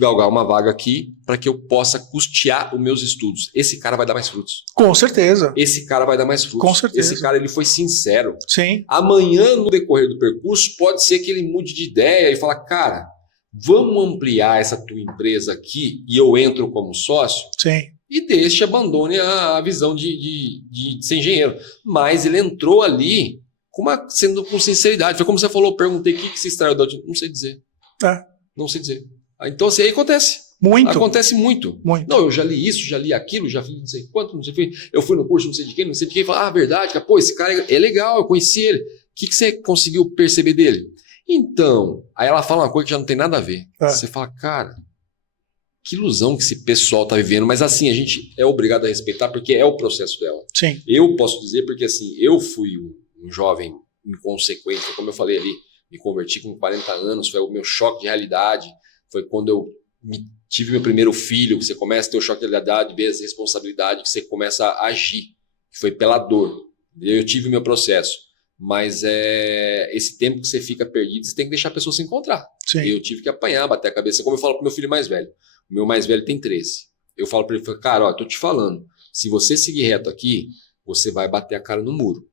galgar uma vaga aqui para que eu possa custear os meus estudos. Esse cara vai dar mais frutos. Com certeza. Esse cara vai dar mais frutos. Com certeza. Esse cara, ele foi sincero. Sim. Amanhã, no decorrer do percurso, pode ser que ele mude de ideia e fala, cara, vamos ampliar essa tua empresa aqui e eu entro como sócio? Sim. E abandone a visão de ser engenheiro. Mas ele entrou ali sendo com sinceridade. Foi como você falou, perguntei o que você extraiu da... Não sei dizer. Não sei dizer. Então, assim, aí acontece. Muito. Acontece muito. Não, eu já li isso, já li aquilo, já vi não sei quanto, não sei o que. Eu fui no curso, não sei de quem, fala, verdade, cara, pô, esse cara é legal, eu conheci ele. O que você conseguiu perceber dele? Então, aí ela fala uma coisa que já não tem nada a ver. Você fala, cara, que ilusão que esse pessoal tá vivendo. Mas assim, a gente é obrigado a respeitar porque é o processo dela. Sim. Eu posso dizer porque assim, eu fui um jovem inconsequente, como eu falei ali, me converti com 40 anos, foi o meu choque de realidade. Foi quando eu tive meu primeiro filho, que você começa a ter o choque de realidade, ver as responsabilidades, que você começa a agir, que foi pela dor. Eu tive o meu processo, mas esse tempo que você fica perdido, você tem que deixar a pessoa se encontrar. Sim. Eu tive que apanhar, bater a cabeça, como eu falo pro meu filho mais velho. O meu mais velho tem 13. Eu falo para ele, cara, tô te falando, se você seguir reto aqui, você vai bater a cara no muro.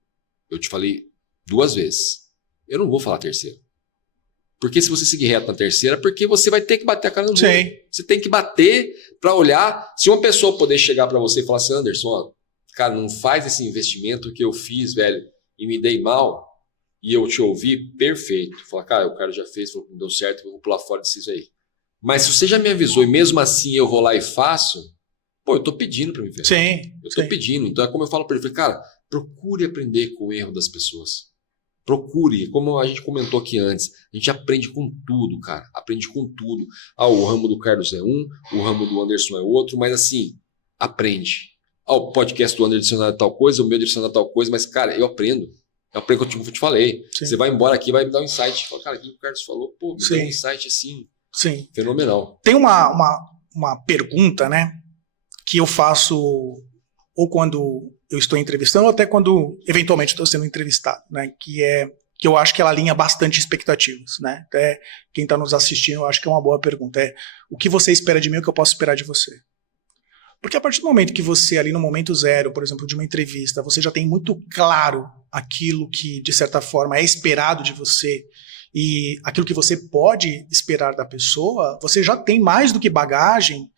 Eu te falei 2 vezes. Eu não vou falar a terceira. Porque se você seguir reto na terceira, porque você vai ter que bater a cara no muro. Sim. Você tem que bater para olhar. Se uma pessoa poder chegar para você e falar assim, Anderson, ó, cara, não faz esse investimento que eu fiz, velho, e me dei mal, e eu te ouvi, perfeito. Fala, cara, o cara já fez, falou que não deu certo, eu vou pular fora disso aí. Mas se você já me avisou e mesmo assim eu vou lá e faço, pô, eu tô pedindo para me ver. Sim. Eu tô pedindo. Então é como eu falo para ele, cara, procure aprender com o erro das pessoas. Procure, como a gente comentou aqui antes, a gente aprende com tudo, cara. Aprende com tudo. O ramo do Carlos é um, o ramo do Anderson é outro, mas assim, aprende. O podcast do Anderson é tal coisa, o meu direcionado é tal coisa, mas, cara, eu aprendo. Eu aprendo como eu te falei. Sim. Você vai embora aqui, vai me dar um insight. Fala, cara, o que o Carlos falou? Pô, me deu um insight assim. Sim. Fenomenal. Tem uma pergunta, né, que eu faço ou quando eu estou entrevistando, ou até quando eventualmente estou sendo entrevistado, né? Que eu acho que ela alinha bastante expectativas, né? Até quem está nos assistindo, eu acho que é uma boa pergunta. O que você espera de mim, o que eu posso esperar de você? Porque a partir do momento que você, ali no momento zero, por exemplo, de uma entrevista, você já tem muito claro aquilo que, de certa forma, é esperado de você e aquilo que você pode esperar da pessoa, você já tem mais do que bagagem,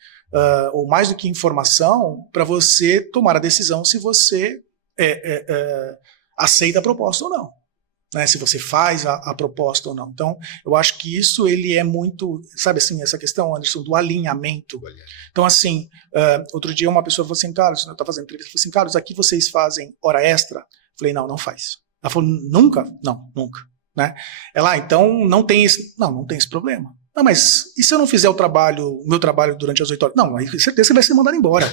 ou mais do que informação para você tomar a decisão se você aceita a proposta ou não, né? Se você faz a proposta ou não. Então, eu acho que isso ele é muito, sabe assim, essa questão, Anderson, do alinhamento. Então, assim, outro dia uma pessoa falou assim, Carlos, eu estava fazendo entrevista, falou assim, Carlos, aqui vocês fazem hora extra? Eu falei, não faz. Ela falou, nunca? Não, nunca. Né? Ela, então, não tem esse problema. Não, mas e se eu não fizer o meu trabalho durante as 8 horas? Não, aí certeza você vai ser mandado embora.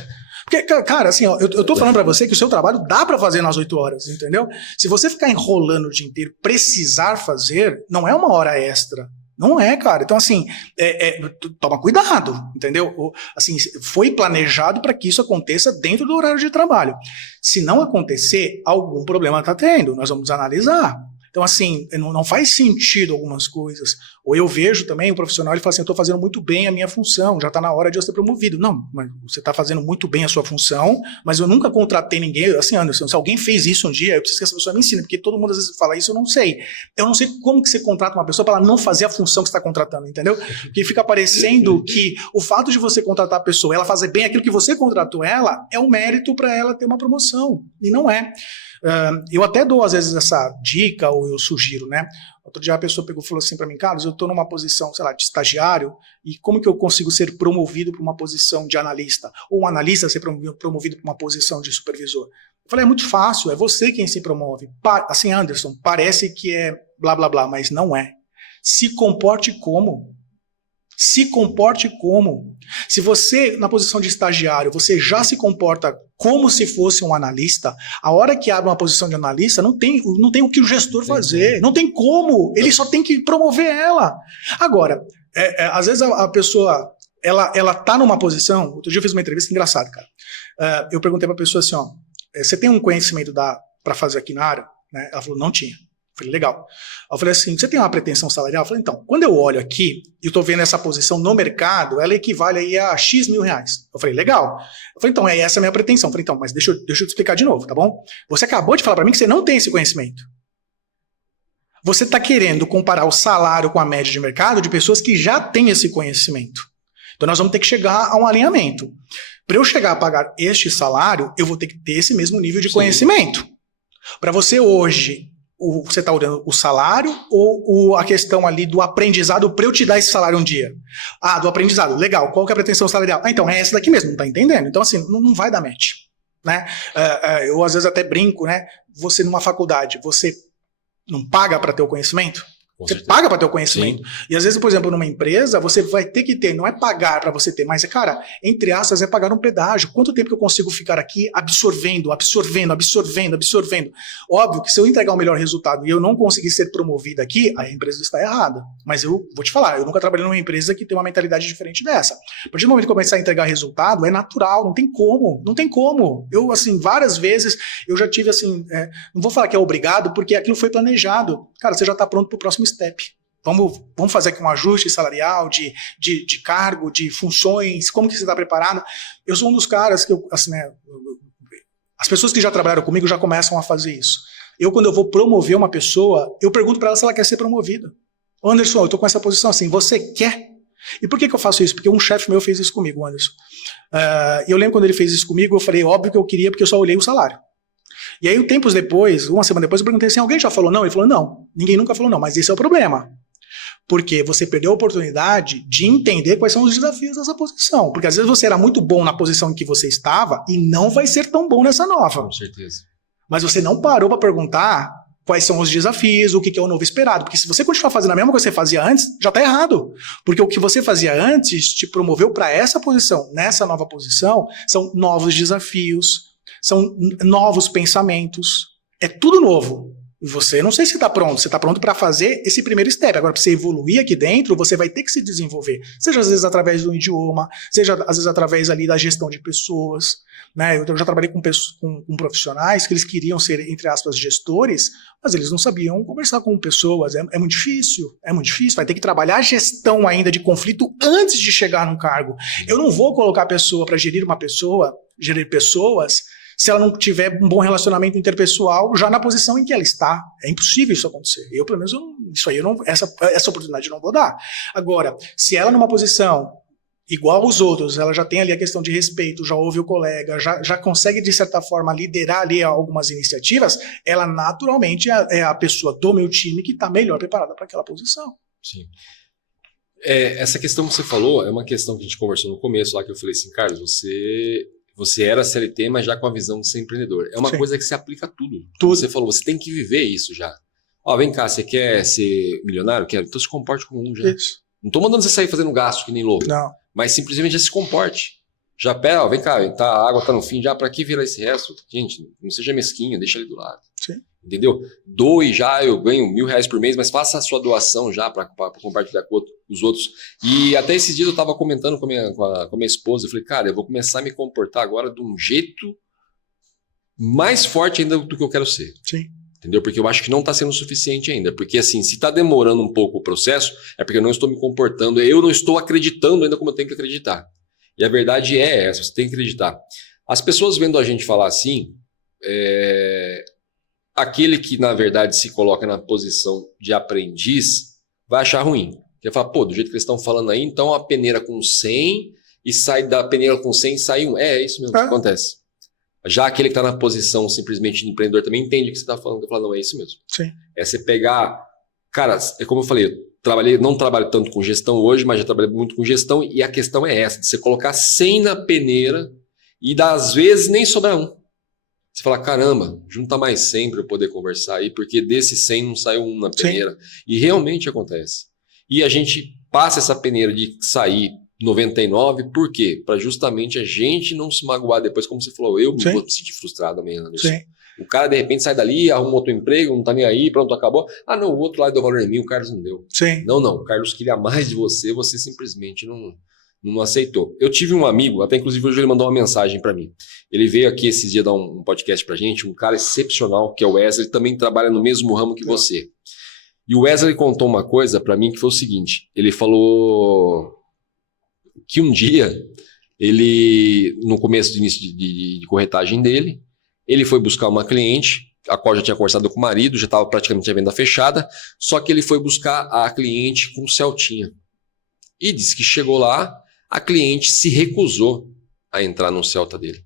Porque, cara, assim, ó, eu tô falando pra você que o seu trabalho dá pra fazer nas 8 horas, entendeu? Se você ficar enrolando o dia inteiro, precisar fazer, não é 1 hora extra. Não é, cara. Então, assim, toma cuidado, entendeu? Assim, foi planejado para que isso aconteça dentro do horário de trabalho. Se não acontecer, algum problema está tendo. Nós vamos analisar. Então, assim, não faz sentido algumas coisas. Ou eu vejo também o profissional, ele fala assim, eu estou fazendo muito bem a minha função, já está na hora de eu ser promovido. Não, mas você está fazendo muito bem a sua função, mas eu nunca contratei ninguém. Assim, Anderson, se alguém fez isso um dia, eu preciso que essa pessoa me ensine, porque todo mundo às vezes fala isso, eu não sei. Eu não sei como que você contrata uma pessoa para ela não fazer a função que você está contratando, entendeu? Porque fica parecendo que o fato de você contratar a pessoa, ela fazer bem aquilo que você contratou ela, é um mérito para ela ter uma promoção. E não é. Eu até dou, às vezes, essa dica, ou eu sugiro, né? Outro dia a pessoa pegou e falou assim para mim, Carlos, eu estou numa posição, sei lá, de estagiário, e como que eu consigo ser promovido para uma posição de analista? Ou um analista ser promovido para uma posição de supervisor? Eu falei, é muito fácil, é você quem se promove. Assim, Anderson, parece que é blá, blá, blá, mas não é. Se comporte como? Se comporte como? Se você, na posição de estagiário, você já se comporta como se fosse um analista, a hora que abre uma posição de analista, não tem o que o gestor fazer, não tem como, ele só tem que promover ela. Agora, às vezes a pessoa, ela tá numa posição, outro dia eu fiz uma entrevista engraçada, cara. Eu perguntei pra pessoa assim, ó, você tem um conhecimento para fazer aqui na área? Né? Ela falou, não tinha. Eu falei, legal. Eu falei assim, você tem uma pretensão salarial? Eu falei, então, quando eu olho aqui e estou vendo essa posição no mercado, ela equivale aí a X mil reais. Eu falei, legal. Eu falei, então, essa é a minha pretensão. Eu falei, então, mas deixa eu te explicar de novo, tá bom? Você acabou de falar para mim que você não tem esse conhecimento. Você está querendo comparar o salário com a média de mercado de pessoas que já têm esse conhecimento. Então, nós vamos ter que chegar a um alinhamento. Para eu chegar a pagar este salário, eu vou ter que ter esse mesmo nível de conhecimento. Para você hoje... Você está olhando o salário ou a questão ali do aprendizado para eu te dar esse salário um dia? Ah, do aprendizado, legal. Qual que é a pretensão salarial? Ah, então é essa daqui mesmo, não está entendendo? Então assim, não vai dar match. Né? Eu às vezes até brinco, né? Você numa faculdade, você não paga para ter o conhecimento? Você paga para ter o conhecimento. Sim. E às vezes, por exemplo, numa empresa, você vai ter que ter, não é pagar para você ter, mas cara, entre aspas, é pagar um pedágio. Quanto tempo que eu consigo ficar aqui absorvendo? Óbvio que se eu entregar o melhor resultado e eu não conseguir ser promovido aqui, a empresa está errada. Mas eu vou te falar, eu nunca trabalhei numa empresa que tem uma mentalidade diferente dessa. A partir do momento que eu começar a entregar resultado, é natural, não tem como. Eu, assim, várias vezes, eu já tive, assim, não vou falar que é obrigado, porque aquilo foi planejado. Cara, você já está pronto para o próximo step. Vamos fazer aqui um ajuste salarial, de cargo, de funções, como que você está preparado? Eu sou um dos caras que, assim, né, as pessoas que já trabalharam comigo já começam a fazer isso. Quando eu vou promover uma pessoa, eu pergunto para ela se ela quer ser promovida. Anderson, eu estou com essa posição assim, você quer? E por que eu faço isso? Porque um chefe meu fez isso comigo, Anderson. Eu lembro quando ele fez isso comigo, eu falei, óbvio que eu queria, porque eu só olhei o salário. E aí, tempos depois, uma semana depois, eu perguntei assim, alguém já falou não? Ele falou, não, ninguém nunca falou não, mas esse é o problema. Porque você perdeu a oportunidade de entender quais são os desafios dessa posição. Porque às vezes você era muito bom na posição em que você estava e não vai ser tão bom nessa nova. Com certeza. Mas você não parou para perguntar quais são os desafios, o que é o novo esperado. Porque se você continuar fazendo a mesma coisa que você fazia antes, já está errado. Porque o que você fazia antes te promoveu para essa posição. Nessa nova posição, são novos desafios, são novos pensamentos, é tudo novo. E você, não sei se está pronto, você está pronto para fazer esse primeiro step. Agora, para você evoluir aqui dentro, você vai ter que se desenvolver. Seja às vezes através do idioma, seja às vezes através ali da gestão de pessoas. Né? Eu já trabalhei com profissionais que eles queriam ser, entre aspas, gestores, mas eles não sabiam conversar com pessoas. É muito difícil, vai ter que trabalhar a gestão ainda de conflito antes de chegar num cargo. Eu não vou colocar a pessoa para gerir pessoas, se ela não tiver um bom relacionamento interpessoal já na posição em que ela está. É impossível isso acontecer. Eu, pelo menos, essa oportunidade eu não vou dar. Agora, se ela numa posição igual aos outros, ela já tem ali a questão de respeito, já ouve o colega, já consegue, de certa forma, liderar ali algumas iniciativas, ela naturalmente é a pessoa do meu time que está melhor preparada para aquela posição. Sim. Essa questão que você falou é uma questão que a gente conversou no começo, lá que eu falei assim, Carlos, você era CLT, mas já com a visão de ser empreendedor. É uma Sim. coisa que se aplica a tudo. Você falou, você tem que viver isso já. Vem cá, você quer ser milionário? Quero. Então se comporte como um já. Isso. Não tô mandando você sair fazendo gasto que nem louco. Não. Mas simplesmente já se comporte. Já pega, vem cá, a água tá no fim, já pra que virar esse resto? Gente, não seja mesquinho, deixa ali do lado. Sim. Entendeu? Doe já, eu ganho R$1.000 por mês, mas faça a sua doação já para compartilhar com os outros. E até esses dias eu tava comentando com a minha esposa, eu falei, cara, eu vou começar a me comportar agora de um jeito mais forte ainda do que eu quero ser. Sim. Entendeu? Porque eu acho que não está sendo suficiente ainda. Porque assim, se está demorando um pouco o processo, é porque eu não estou me comportando, eu não estou acreditando ainda como eu tenho que acreditar. E a verdade é essa, você tem que acreditar. As pessoas vendo a gente falar assim, aquele que na verdade se coloca na posição de aprendiz vai achar ruim. Vai falar, pô, do jeito que eles estão falando aí, então a peneira com 100 e sai da peneira com 100 e sai 1. É isso mesmo que acontece. Já aquele que está na posição simplesmente de empreendedor também entende o que você está falando. Eu falo, não, é isso mesmo. Sim. É você pegar... Cara, é como eu falei, não trabalho tanto com gestão hoje, mas já trabalhei muito com gestão e a questão é essa, de você colocar 100 na peneira e às vezes nem sobrar um. Você fala, caramba, junta mais 100 para eu poder conversar aí, porque desse 100 não saiu um na peneira. Sim. E realmente acontece. E a gente passa essa peneira de sair 99, por quê? Para justamente a gente não se magoar depois, como você falou, eu me vou me sentir frustrado amanhã nisso. Sim. O cara de repente sai dali, arruma outro emprego, não tá nem aí, pronto, acabou. Ah não, o outro lá deu valor em mim, o Carlos não deu. Sim. Não, o Carlos queria mais de você, você simplesmente não aceitou. Eu tive um amigo, até inclusive hoje ele mandou uma mensagem para mim. Ele veio aqui esses dias dar um podcast pra gente, um cara excepcional, que é o Wesley, também trabalha no mesmo ramo que você. E o Wesley contou uma coisa para mim que foi o seguinte, ele falou que um dia, ele, no começo do início de corretagem dele, ele foi buscar uma cliente, a qual já tinha conversado com o marido, já estava praticamente a venda fechada, só que ele foi buscar a cliente com o Celtinha. E disse que chegou lá, a cliente se recusou a entrar no Celta dele.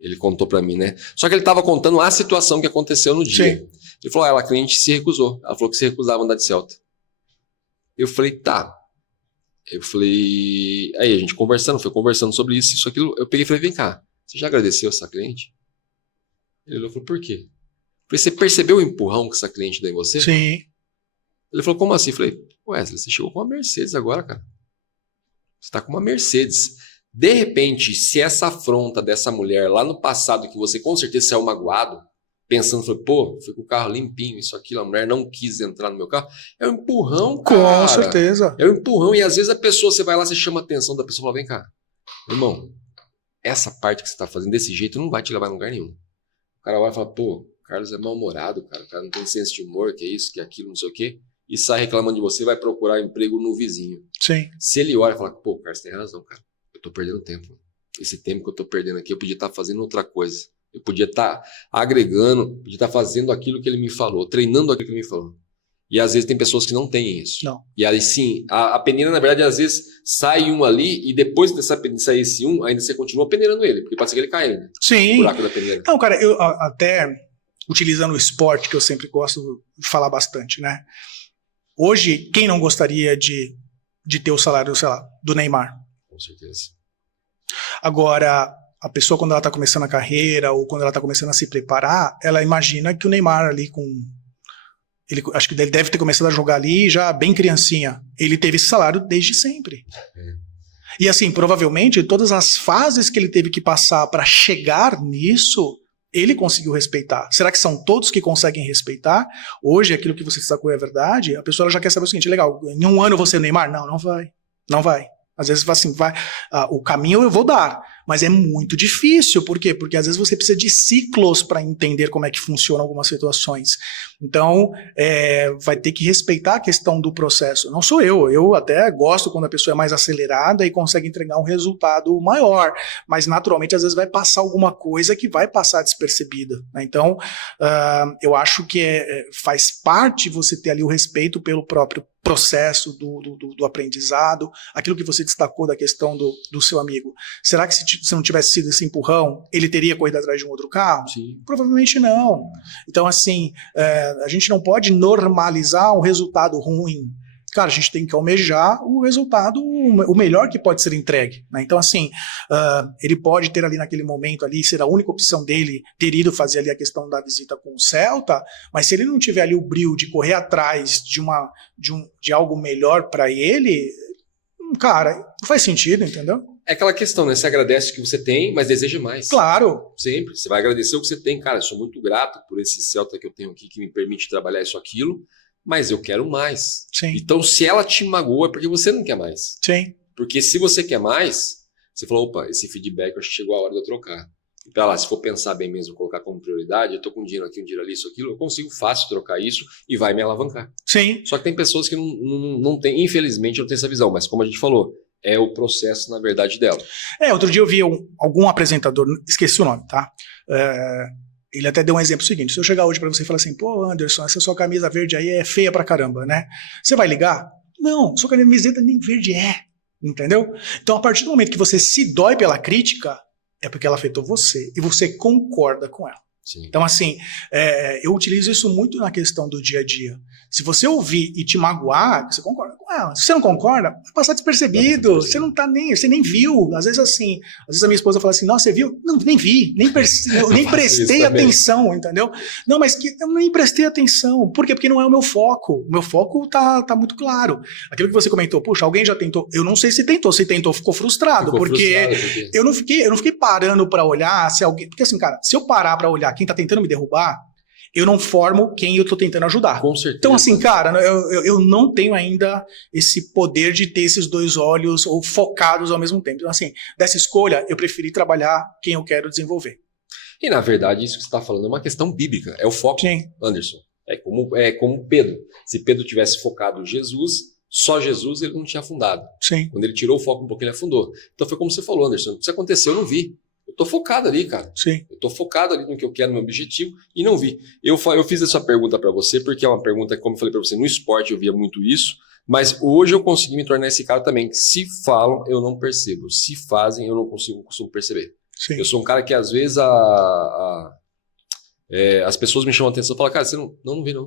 Ele contou para mim, né? Só que ele estava contando a situação que aconteceu no dia. Sim. Ele falou, a cliente se recusou. Ela falou que se recusava a andar de Celta. Eu falei, tá. Eu falei... Aí a gente foi conversando sobre isso aquilo. Eu peguei e falei, vem cá, você já agradeceu essa cliente? Ele falou, por quê? Eu falei, você percebeu o empurrão que essa cliente deu em você? Sim. Ele falou, como assim? Eu falei, Wesley, você chegou com uma Mercedes agora, cara. Você tá com uma Mercedes. De repente, se essa afronta dessa mulher lá no passado, que você com certeza saiu magoado, pensando, pô, fui com o carro limpinho, isso, aquilo, a mulher não quis entrar no meu carro, é um empurrão, cara. Com certeza. É um empurrão, e às vezes a pessoa, você vai lá, você chama a atenção da pessoa e fala, vem cá, irmão, essa parte que você tá fazendo desse jeito não vai te levar a lugar nenhum. O cara vai falar, pô, o Carlos é mal-humorado, cara, o cara não tem senso de humor, que é isso, que é aquilo, não sei o quê, e sai reclamando de você, vai procurar emprego no vizinho. Sim. Se ele olha e fala, pô, Carlos, tem razão, cara, eu tô perdendo tempo. Esse tempo que eu tô perdendo aqui, eu podia estar fazendo outra coisa. Eu podia estar agregando, podia estar fazendo aquilo que ele me falou, treinando aquilo que ele me falou. E às vezes tem pessoas que não têm isso. Não. E aí sim, a peneira, na verdade, às vezes sai um ali e depois de sair esse um, ainda você continua peneirando ele, porque pode ser que ele caia ainda. Sim. No buraco da peneira. Não, cara, eu até utilizando o esporte, que eu sempre gosto de falar bastante, né? Hoje, quem não gostaria de ter o salário, sei lá, do Neymar? Com certeza. Agora, a pessoa quando ela está começando a carreira ou quando ela está começando a se preparar, ela imagina que o Neymar ali acho que ele deve ter começado a jogar ali já bem criancinha. Ele teve esse salário desde sempre. E assim, provavelmente, todas as fases que ele teve que passar para chegar nisso, ele conseguiu respeitar. Será que são todos que conseguem respeitar? Hoje, aquilo que você destacou é verdade, a pessoa já quer saber o seguinte, legal, em um ano eu vou ser Neymar? Não vai. Não vai. Às vezes assim, o caminho eu vou dar, mas é muito difícil. Por quê? Porque às vezes você precisa de ciclos para entender como é que funcionam algumas situações. Então, vai ter que respeitar a questão do processo. Não sou eu até gosto quando a pessoa é mais acelerada e consegue entregar um resultado maior, mas naturalmente às vezes vai passar alguma coisa que vai passar despercebida, né? Então, eu acho que faz parte você ter ali o respeito pelo próprio processo do aprendizado, aquilo que você destacou da questão do seu amigo. Será que se não tivesse sido esse empurrão, ele teria corrido atrás de um outro carro? Sim. Provavelmente não. Então, assim, a gente não pode normalizar um resultado ruim. cara, a gente tem que almejar o resultado, o melhor que pode ser entregue, né? Então, assim, ele pode ter ali naquele momento ali, ser a única opção dele, ter ido fazer ali a questão da visita com o Celta, mas se ele não tiver ali o brio de correr atrás de algo melhor para ele, cara, não faz sentido, entendeu? É aquela questão, né? Você agradece o que você tem, mas deseja mais. Claro. Sempre. Você vai agradecer o que você tem. Cara, eu sou muito grato por esse Celta que eu tenho aqui, que me permite trabalhar isso, aquilo, mas eu quero mais. Sim. Então, se ela te magoa, é porque você não quer mais. Sim. Porque se você quer mais, você falou, opa, esse feedback, eu acho que chegou a hora de eu trocar. E pra lá, se for pensar bem mesmo, colocar como prioridade, eu tô com um dinheiro aqui, um dinheiro ali, isso, aquilo, eu consigo fácil trocar isso e vai me alavancar. Sim. Só que tem pessoas que não têm, infelizmente, não tem essa visão, mas como a gente falou, é o processo, na verdade, dela. Outro dia eu vi algum apresentador, esqueci o nome, tá? Ele até deu um exemplo seguinte: se eu chegar hoje pra você e falar assim, pô, Anderson, essa sua camisa verde aí é feia pra caramba, né? Você vai ligar? Não, sua camiseta nem verde é, entendeu? Então, a partir do momento que você se dói pela crítica, é porque ela afetou você e você concorda com ela. Sim. Então, assim, eu utilizo isso muito na questão do dia a dia. Se você ouvir e te magoar, você concorda com ela. Se você não concorda, vai passar despercebido. Você não tá você nem viu. Às vezes a minha esposa fala assim, nossa, você viu? Não, nem vi, eu nem prestei atenção, entendeu? Não, mas eu nem prestei atenção. Por quê? Porque não é o meu foco. O meu foco tá muito claro. Aquilo que você comentou, puxa, alguém já tentou. Eu não sei se tentou. Se tentou, ficou frustrado. Porque eu não fiquei parando pra olhar se alguém... Porque assim, cara, se eu parar pra olhar quem tá tentando me derrubar, eu não formo quem eu tô tentando ajudar. Com certeza. Então, assim, cara, eu não tenho ainda esse poder de ter esses dois olhos ou focados ao mesmo tempo. Então, assim, dessa escolha, eu preferi trabalhar quem eu quero desenvolver. E, na verdade, isso que você está falando é uma questão bíblica. É o foco, Sim. Anderson. É como Pedro. Se Pedro tivesse focado em Jesus, só Jesus, ele não tinha afundado. Sim. Quando ele tirou o foco um pouco, ele afundou. Então, foi como você falou, Anderson. Isso aconteceu, eu não vi. Eu tô focado ali, cara. Sim. Eu tô focado ali no que eu quero, no meu objetivo, e não vi. Eu fiz essa pergunta para você, porque é uma pergunta que, como eu falei para você, no esporte eu via muito isso, mas hoje eu consegui me tornar esse cara também. Se falam, eu não percebo. Se fazem, eu não consigo perceber. Sim. Eu sou um cara que, às vezes, as pessoas me chamam a atenção e falam, cara, você não vi, não.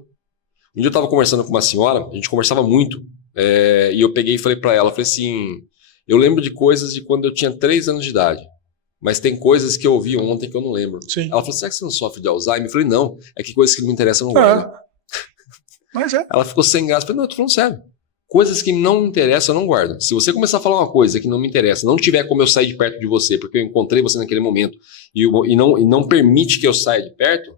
Um dia eu tava conversando com uma senhora, a gente conversava muito, e eu peguei e falei para ela, falei assim, eu lembro de coisas de quando eu tinha 3 anos de idade. Mas tem coisas que eu ouvi ontem que eu não lembro. Sim. Ela falou, será que você não sofre de Alzheimer? Eu falei, não, é que coisas que não me interessam eu não guardo. Mas é. Ela ficou sem graça. Eu falei, não, eu tô falando sério. Coisas que não me interessam eu não guardo. Se você começar a falar uma coisa que não me interessa, não tiver como eu sair de perto de você, porque eu encontrei você naquele momento, e não permite que eu saia de perto,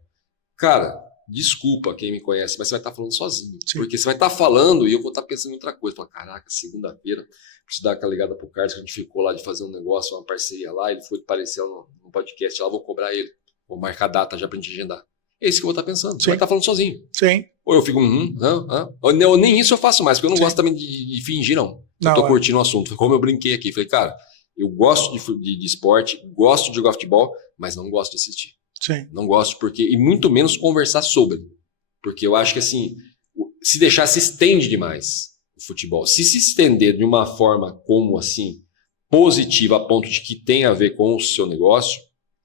cara, desculpa quem me conhece, mas você vai estar falando sozinho. Sim. Porque você vai estar falando e eu vou estar pensando em outra coisa. Falar, caraca, segunda-feira, preciso dar aquela ligada pro Carlos, que a gente ficou lá de fazer um negócio, uma parceria lá, ele foi aparecer no podcast lá, vou cobrar ele, vou marcar a data já pra gente agendar. É isso que eu vou estar pensando. Você vai estar falando sozinho. Sim. Ou eu fico, ou nem isso eu faço mais, porque eu não gosto também de fingir, não. Eu tô curtindo o assunto. Como eu brinquei aqui, falei, cara, eu gosto de esporte, gosto de jogar futebol, mas não gosto de assistir. Sim. Não gosto porque, e muito menos conversar sobre. Porque eu acho que assim, se deixar, se estende demais o futebol. Se estender de uma forma como assim, positiva, a ponto de que tem a ver com o seu negócio,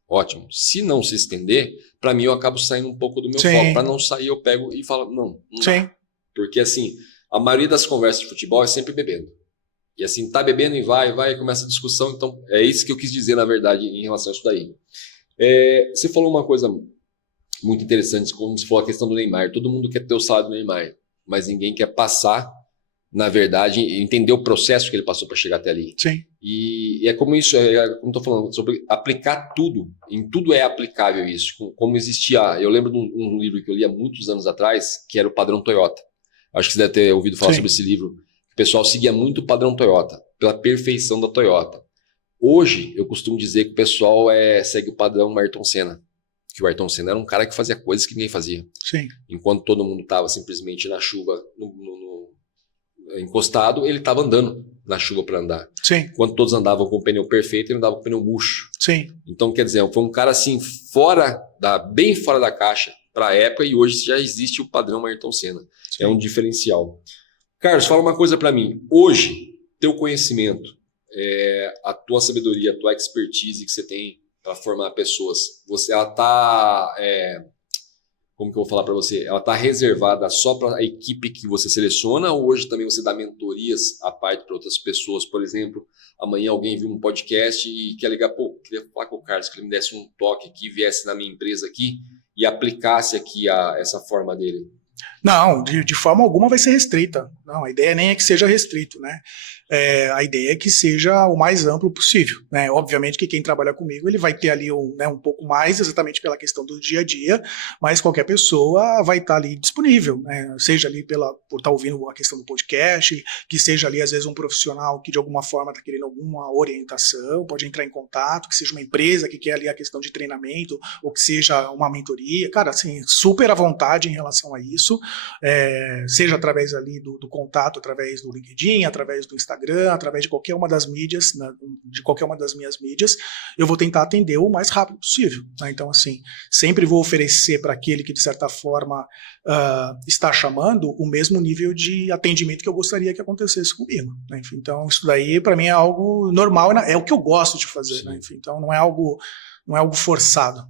ótimo. Se não se estender, para mim eu acabo saindo um pouco do meu foco. Para não sair, eu pego e falo, não dá. Porque assim, a maioria das conversas de futebol é sempre bebendo. E assim, tá bebendo e vai, começa a discussão. Então, é isso que eu quis dizer, na verdade, em relação a isso daí. Você falou uma coisa muito interessante, como você falou a questão do Neymar. Todo mundo quer ter o salário do Neymar, mas ninguém quer passar, na verdade, entender o processo que ele passou para chegar até ali. Sim. E é como isso, como estou falando, sobre aplicar tudo. Em tudo é aplicável isso. Como existia, eu lembro de um livro que eu li há muitos anos atrás, que era o Padrão Toyota. Acho que você deve ter ouvido falar sobre esse livro. O pessoal seguia muito o Padrão Toyota, pela perfeição da Toyota. Hoje, eu costumo dizer que o pessoal segue o padrão Ayrton Senna. Que o Ayrton Senna era um cara que fazia coisas que ninguém fazia. Sim. Enquanto todo mundo estava simplesmente na chuva, encostado, ele estava andando na chuva para andar. Sim. Enquanto todos andavam com o pneu perfeito, ele andava com o pneu murcho. Sim. Então, quer dizer, foi um cara assim, bem fora da caixa para a época, e hoje já existe o padrão Ayrton Senna. Sim. É um diferencial. Carlos, fala uma coisa para mim. Hoje, teu conhecimento, a tua sabedoria, a tua expertise que você tem para formar pessoas, ela está como que eu vou falar para você? Ela está reservada só para a equipe que você seleciona ou hoje também você dá mentorias à parte para outras pessoas? Por exemplo, amanhã alguém viu um podcast e quer ligar, pô, queria falar com o Carlos, que ele me desse um toque aqui, viesse na minha empresa aqui e aplicasse aqui essa forma dele. Não, de forma alguma vai ser restrita. Não, a ideia nem é que seja restrito, né? A ideia é que seja o mais amplo possível, né? Obviamente que quem trabalha comigo, ele vai ter ali um pouco mais, exatamente pela questão do dia a dia, mas qualquer pessoa vai estar ali disponível, né? Seja ali por estar ouvindo a questão do podcast, que seja ali às vezes um profissional que de alguma forma está querendo alguma orientação, pode entrar em contato, que seja uma empresa que quer ali a questão de treinamento, ou que seja uma mentoria, cara, assim, super à vontade em relação a isso, seja através ali do contato, através do LinkedIn, através do Instagram, através de qualquer uma das mídias, de qualquer uma das minhas mídias, eu vou tentar atender o mais rápido possível, né? Então, assim, sempre vou oferecer para aquele que, de certa forma, está chamando o mesmo nível de atendimento que eu gostaria que acontecesse comigo, né? Enfim, então, isso daí, para mim, é algo normal, é o que eu gosto de fazer, né? Enfim, então, não é algo forçado.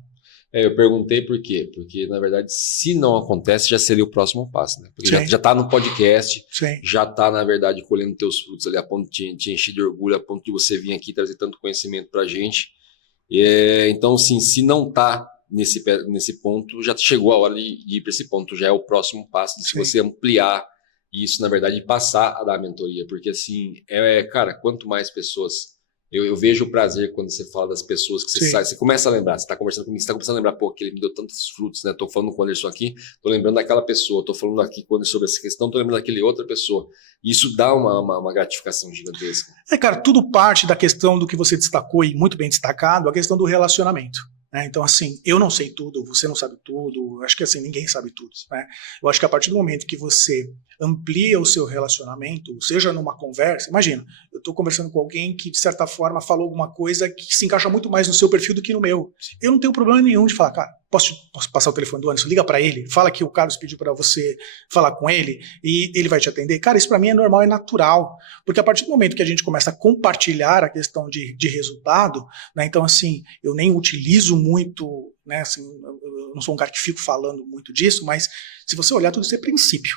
Eu perguntei por quê? Porque, na verdade, se não acontece, já seria o próximo passo, né? Porque já está no podcast, já está, na verdade, colhendo teus frutos ali, a ponto de te encher de orgulho, a ponto de você vir aqui trazer tanto conhecimento para a gente. Então, sim, se não está nesse ponto, já chegou a hora de ir para esse ponto, já é o próximo passo, de você ampliar isso, na verdade, e passar a dar mentoria. Porque, assim, cara, quanto mais pessoas... Eu vejo o prazer quando você fala das pessoas que você sai, você começa a lembrar, você está conversando comigo, você está começando a lembrar, pô, que ele me deu tantos frutos, né? Estou falando com o Anderson aqui, estou lembrando daquela pessoa, estou falando aqui com o Anderson sobre essa questão, estou lembrando daquele outra pessoa. E isso dá uma gratificação gigantesca. Cara, tudo parte da questão do que você destacou e muito bem destacado, a questão do relacionamento. Então, assim, eu não sei tudo, você não sabe tudo, acho que assim, ninguém sabe tudo, né? Eu acho que a partir do momento que você amplia o seu relacionamento, seja numa conversa, imagina, eu estou conversando com alguém que de certa forma falou alguma coisa que se encaixa muito mais no seu perfil do que no meu. Eu não tenho problema nenhum de falar, cara, posso passar o telefone do Anderson, liga para ele, fala que o Carlos pediu para você falar com ele e ele vai te atender. Cara, isso para mim é normal, é natural, porque a partir do momento que a gente começa a compartilhar a questão de resultado, né, então assim, eu nem utilizo muito, né, assim, eu não sou um cara que fico falando muito disso, mas se você olhar, tudo isso é princípio.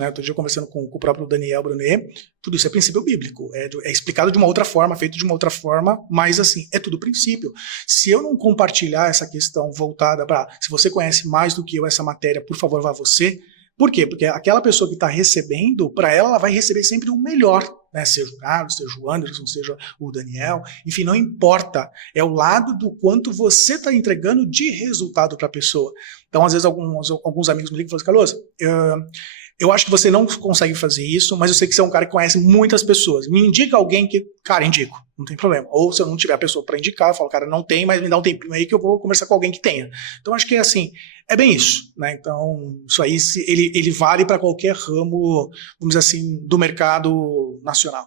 Outro dia conversando com o próprio Daniel Brunet, tudo isso é princípio bíblico, é explicado de uma outra forma, feito de uma outra forma, mas assim, é tudo princípio. Se eu não compartilhar essa questão voltada para, se você conhece mais do que eu essa matéria, por favor, vá você. Por quê? Porque aquela pessoa que está recebendo, para ela vai receber sempre o melhor, né? Seja o Carlos, seja o Anderson, seja o Daniel, enfim, não importa, é o lado do quanto você está entregando de resultado para a pessoa. Então, às vezes, alguns amigos me ligam e falam assim, Carlos, eu acho que você não consegue fazer isso, mas eu sei que você é um cara que conhece muitas pessoas. Me indica alguém que... Cara, indico, não tem problema. Ou se eu não tiver a pessoa para indicar, eu falo, cara, não tem, mas me dá um tempinho aí que eu vou conversar com alguém que tenha. Então, acho que é assim, é bem isso, né? Então, isso aí, ele vale para qualquer ramo, vamos dizer assim, do mercado nacional.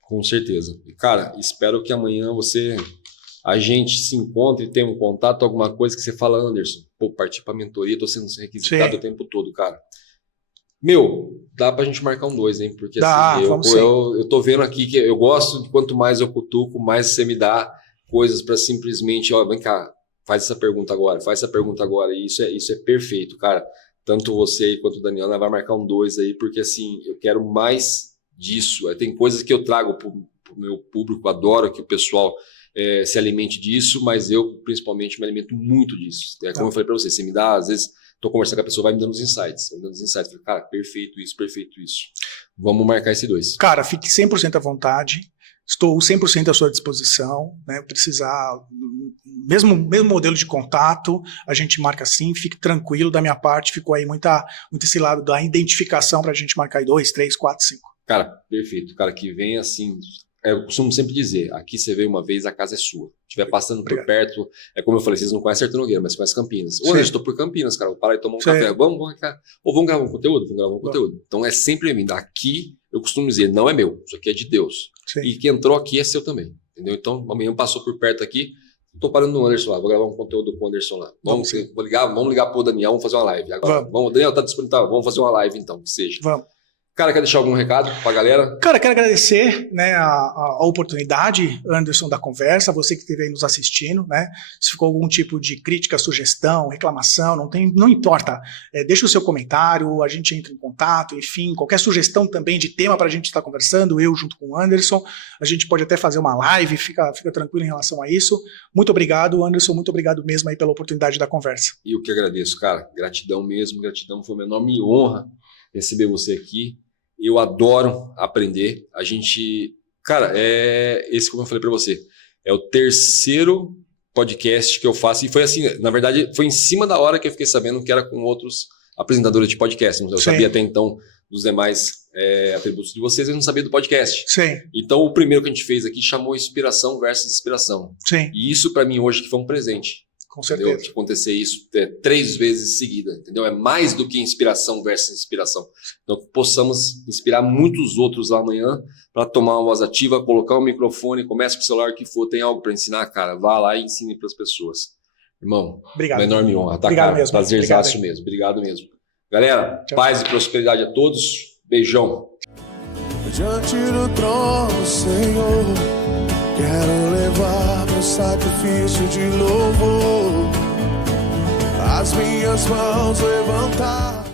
Com certeza. Cara, espero que amanhã a gente se encontre, tenha um contato, alguma coisa que você fala, Anderson, pô, partir para mentoria, tô sendo requisitado o tempo todo, cara. Dá pra gente marcar um 2, hein? Porque dá, assim, eu tô vendo aqui que eu gosto de quanto mais eu cutuco, mais você me dá coisas para simplesmente, ó, vem cá, faz essa pergunta agora. E isso é perfeito, cara. Tanto você quanto o Daniel, vai marcar um 2 aí, porque assim, eu quero mais disso. Tem coisas que eu trago pro meu público, adoro que o pessoal se alimente disso, mas eu, principalmente, me alimento muito disso. Como eu falei para você me dá, às vezes... Estou conversando com a pessoa, vai me dando os insights. Falei, cara, perfeito isso. Vamos marcar esse 2. Cara, fique 100% à vontade. Estou 100% à sua disposição. Né? Precisar, mesmo modelo de contato, a gente marca assim, fique tranquilo da minha parte. Ficou aí muito esse lado da identificação para a gente marcar aí 2, 3, 4, 5. Cara, perfeito. Cara, que vem assim... Eu costumo sempre dizer, aqui você veio uma vez, a casa é sua. Se estiver passando por perto, como eu falei, vocês não conhecem Artur Nogueira, mas conhecem Campinas. Ô, eu estou por Campinas, cara, vou parar e tomar um café. Vamos, cara. Ou vamos gravar um conteúdo? Vamos gravar um conteúdo. Então é sempre bem-vindo. Aqui, eu costumo dizer, não é meu, isso aqui é de Deus. Sim. E quem entrou aqui é seu também, entendeu? Então, amanhã passou por perto aqui, estou parando no Anderson lá, vou gravar um conteúdo com o Anderson lá. Vamos ligar pro Daniel, vamos fazer uma live. Agora, Daniel, tá disponível? Vamos fazer uma live então, que seja. Vamos. Cara, quer deixar algum recado pra galera? Cara, quero agradecer, né, a oportunidade, Anderson, da conversa, você que esteve aí nos assistindo, né? Se ficou algum tipo de crítica, sugestão, reclamação, não importa. Deixa o seu comentário, a gente entra em contato, enfim, qualquer sugestão também de tema pra gente estar conversando, eu junto com o Anderson, a gente pode até fazer uma live, fica tranquilo em relação a isso. Muito obrigado, Anderson, muito obrigado mesmo aí pela oportunidade da conversa. E eu que agradeço, cara. Gratidão mesmo, gratidão. Foi uma enorme honra receber você aqui. Eu adoro aprender. A gente... Cara, esse, como eu falei para você, é o terceiro podcast que eu faço. E foi assim, na verdade, foi em cima da hora que eu fiquei sabendo que era com outros apresentadores de podcast. Eu sabia até então dos demais atributos de vocês, eu não sabia do podcast. Sim. Então, o primeiro que a gente fez aqui chamou Inspiração versus Inspiração. Sim. E isso, para mim, hoje, que foi um presente. Com certeza. Entendeu? De acontecer isso 3 vezes seguida, entendeu? É mais do que inspiração versus inspiração. Então, que possamos inspirar muitos outros lá amanhã para tomar uma voz ativa, colocar um microfone, comece com o celular, que for, tem algo para ensinar, cara, vá lá e ensine para as pessoas. Irmão, obrigado. Uma enorme honra, tá, obrigado cara? Mesmo. Prazerzaço mesmo. Obrigado mesmo. Galera, tchau. Paz e prosperidade a todos. Beijão. Diante do trono, Senhor, quero levar meu sacrifício de louvor, as minhas mãos levantar.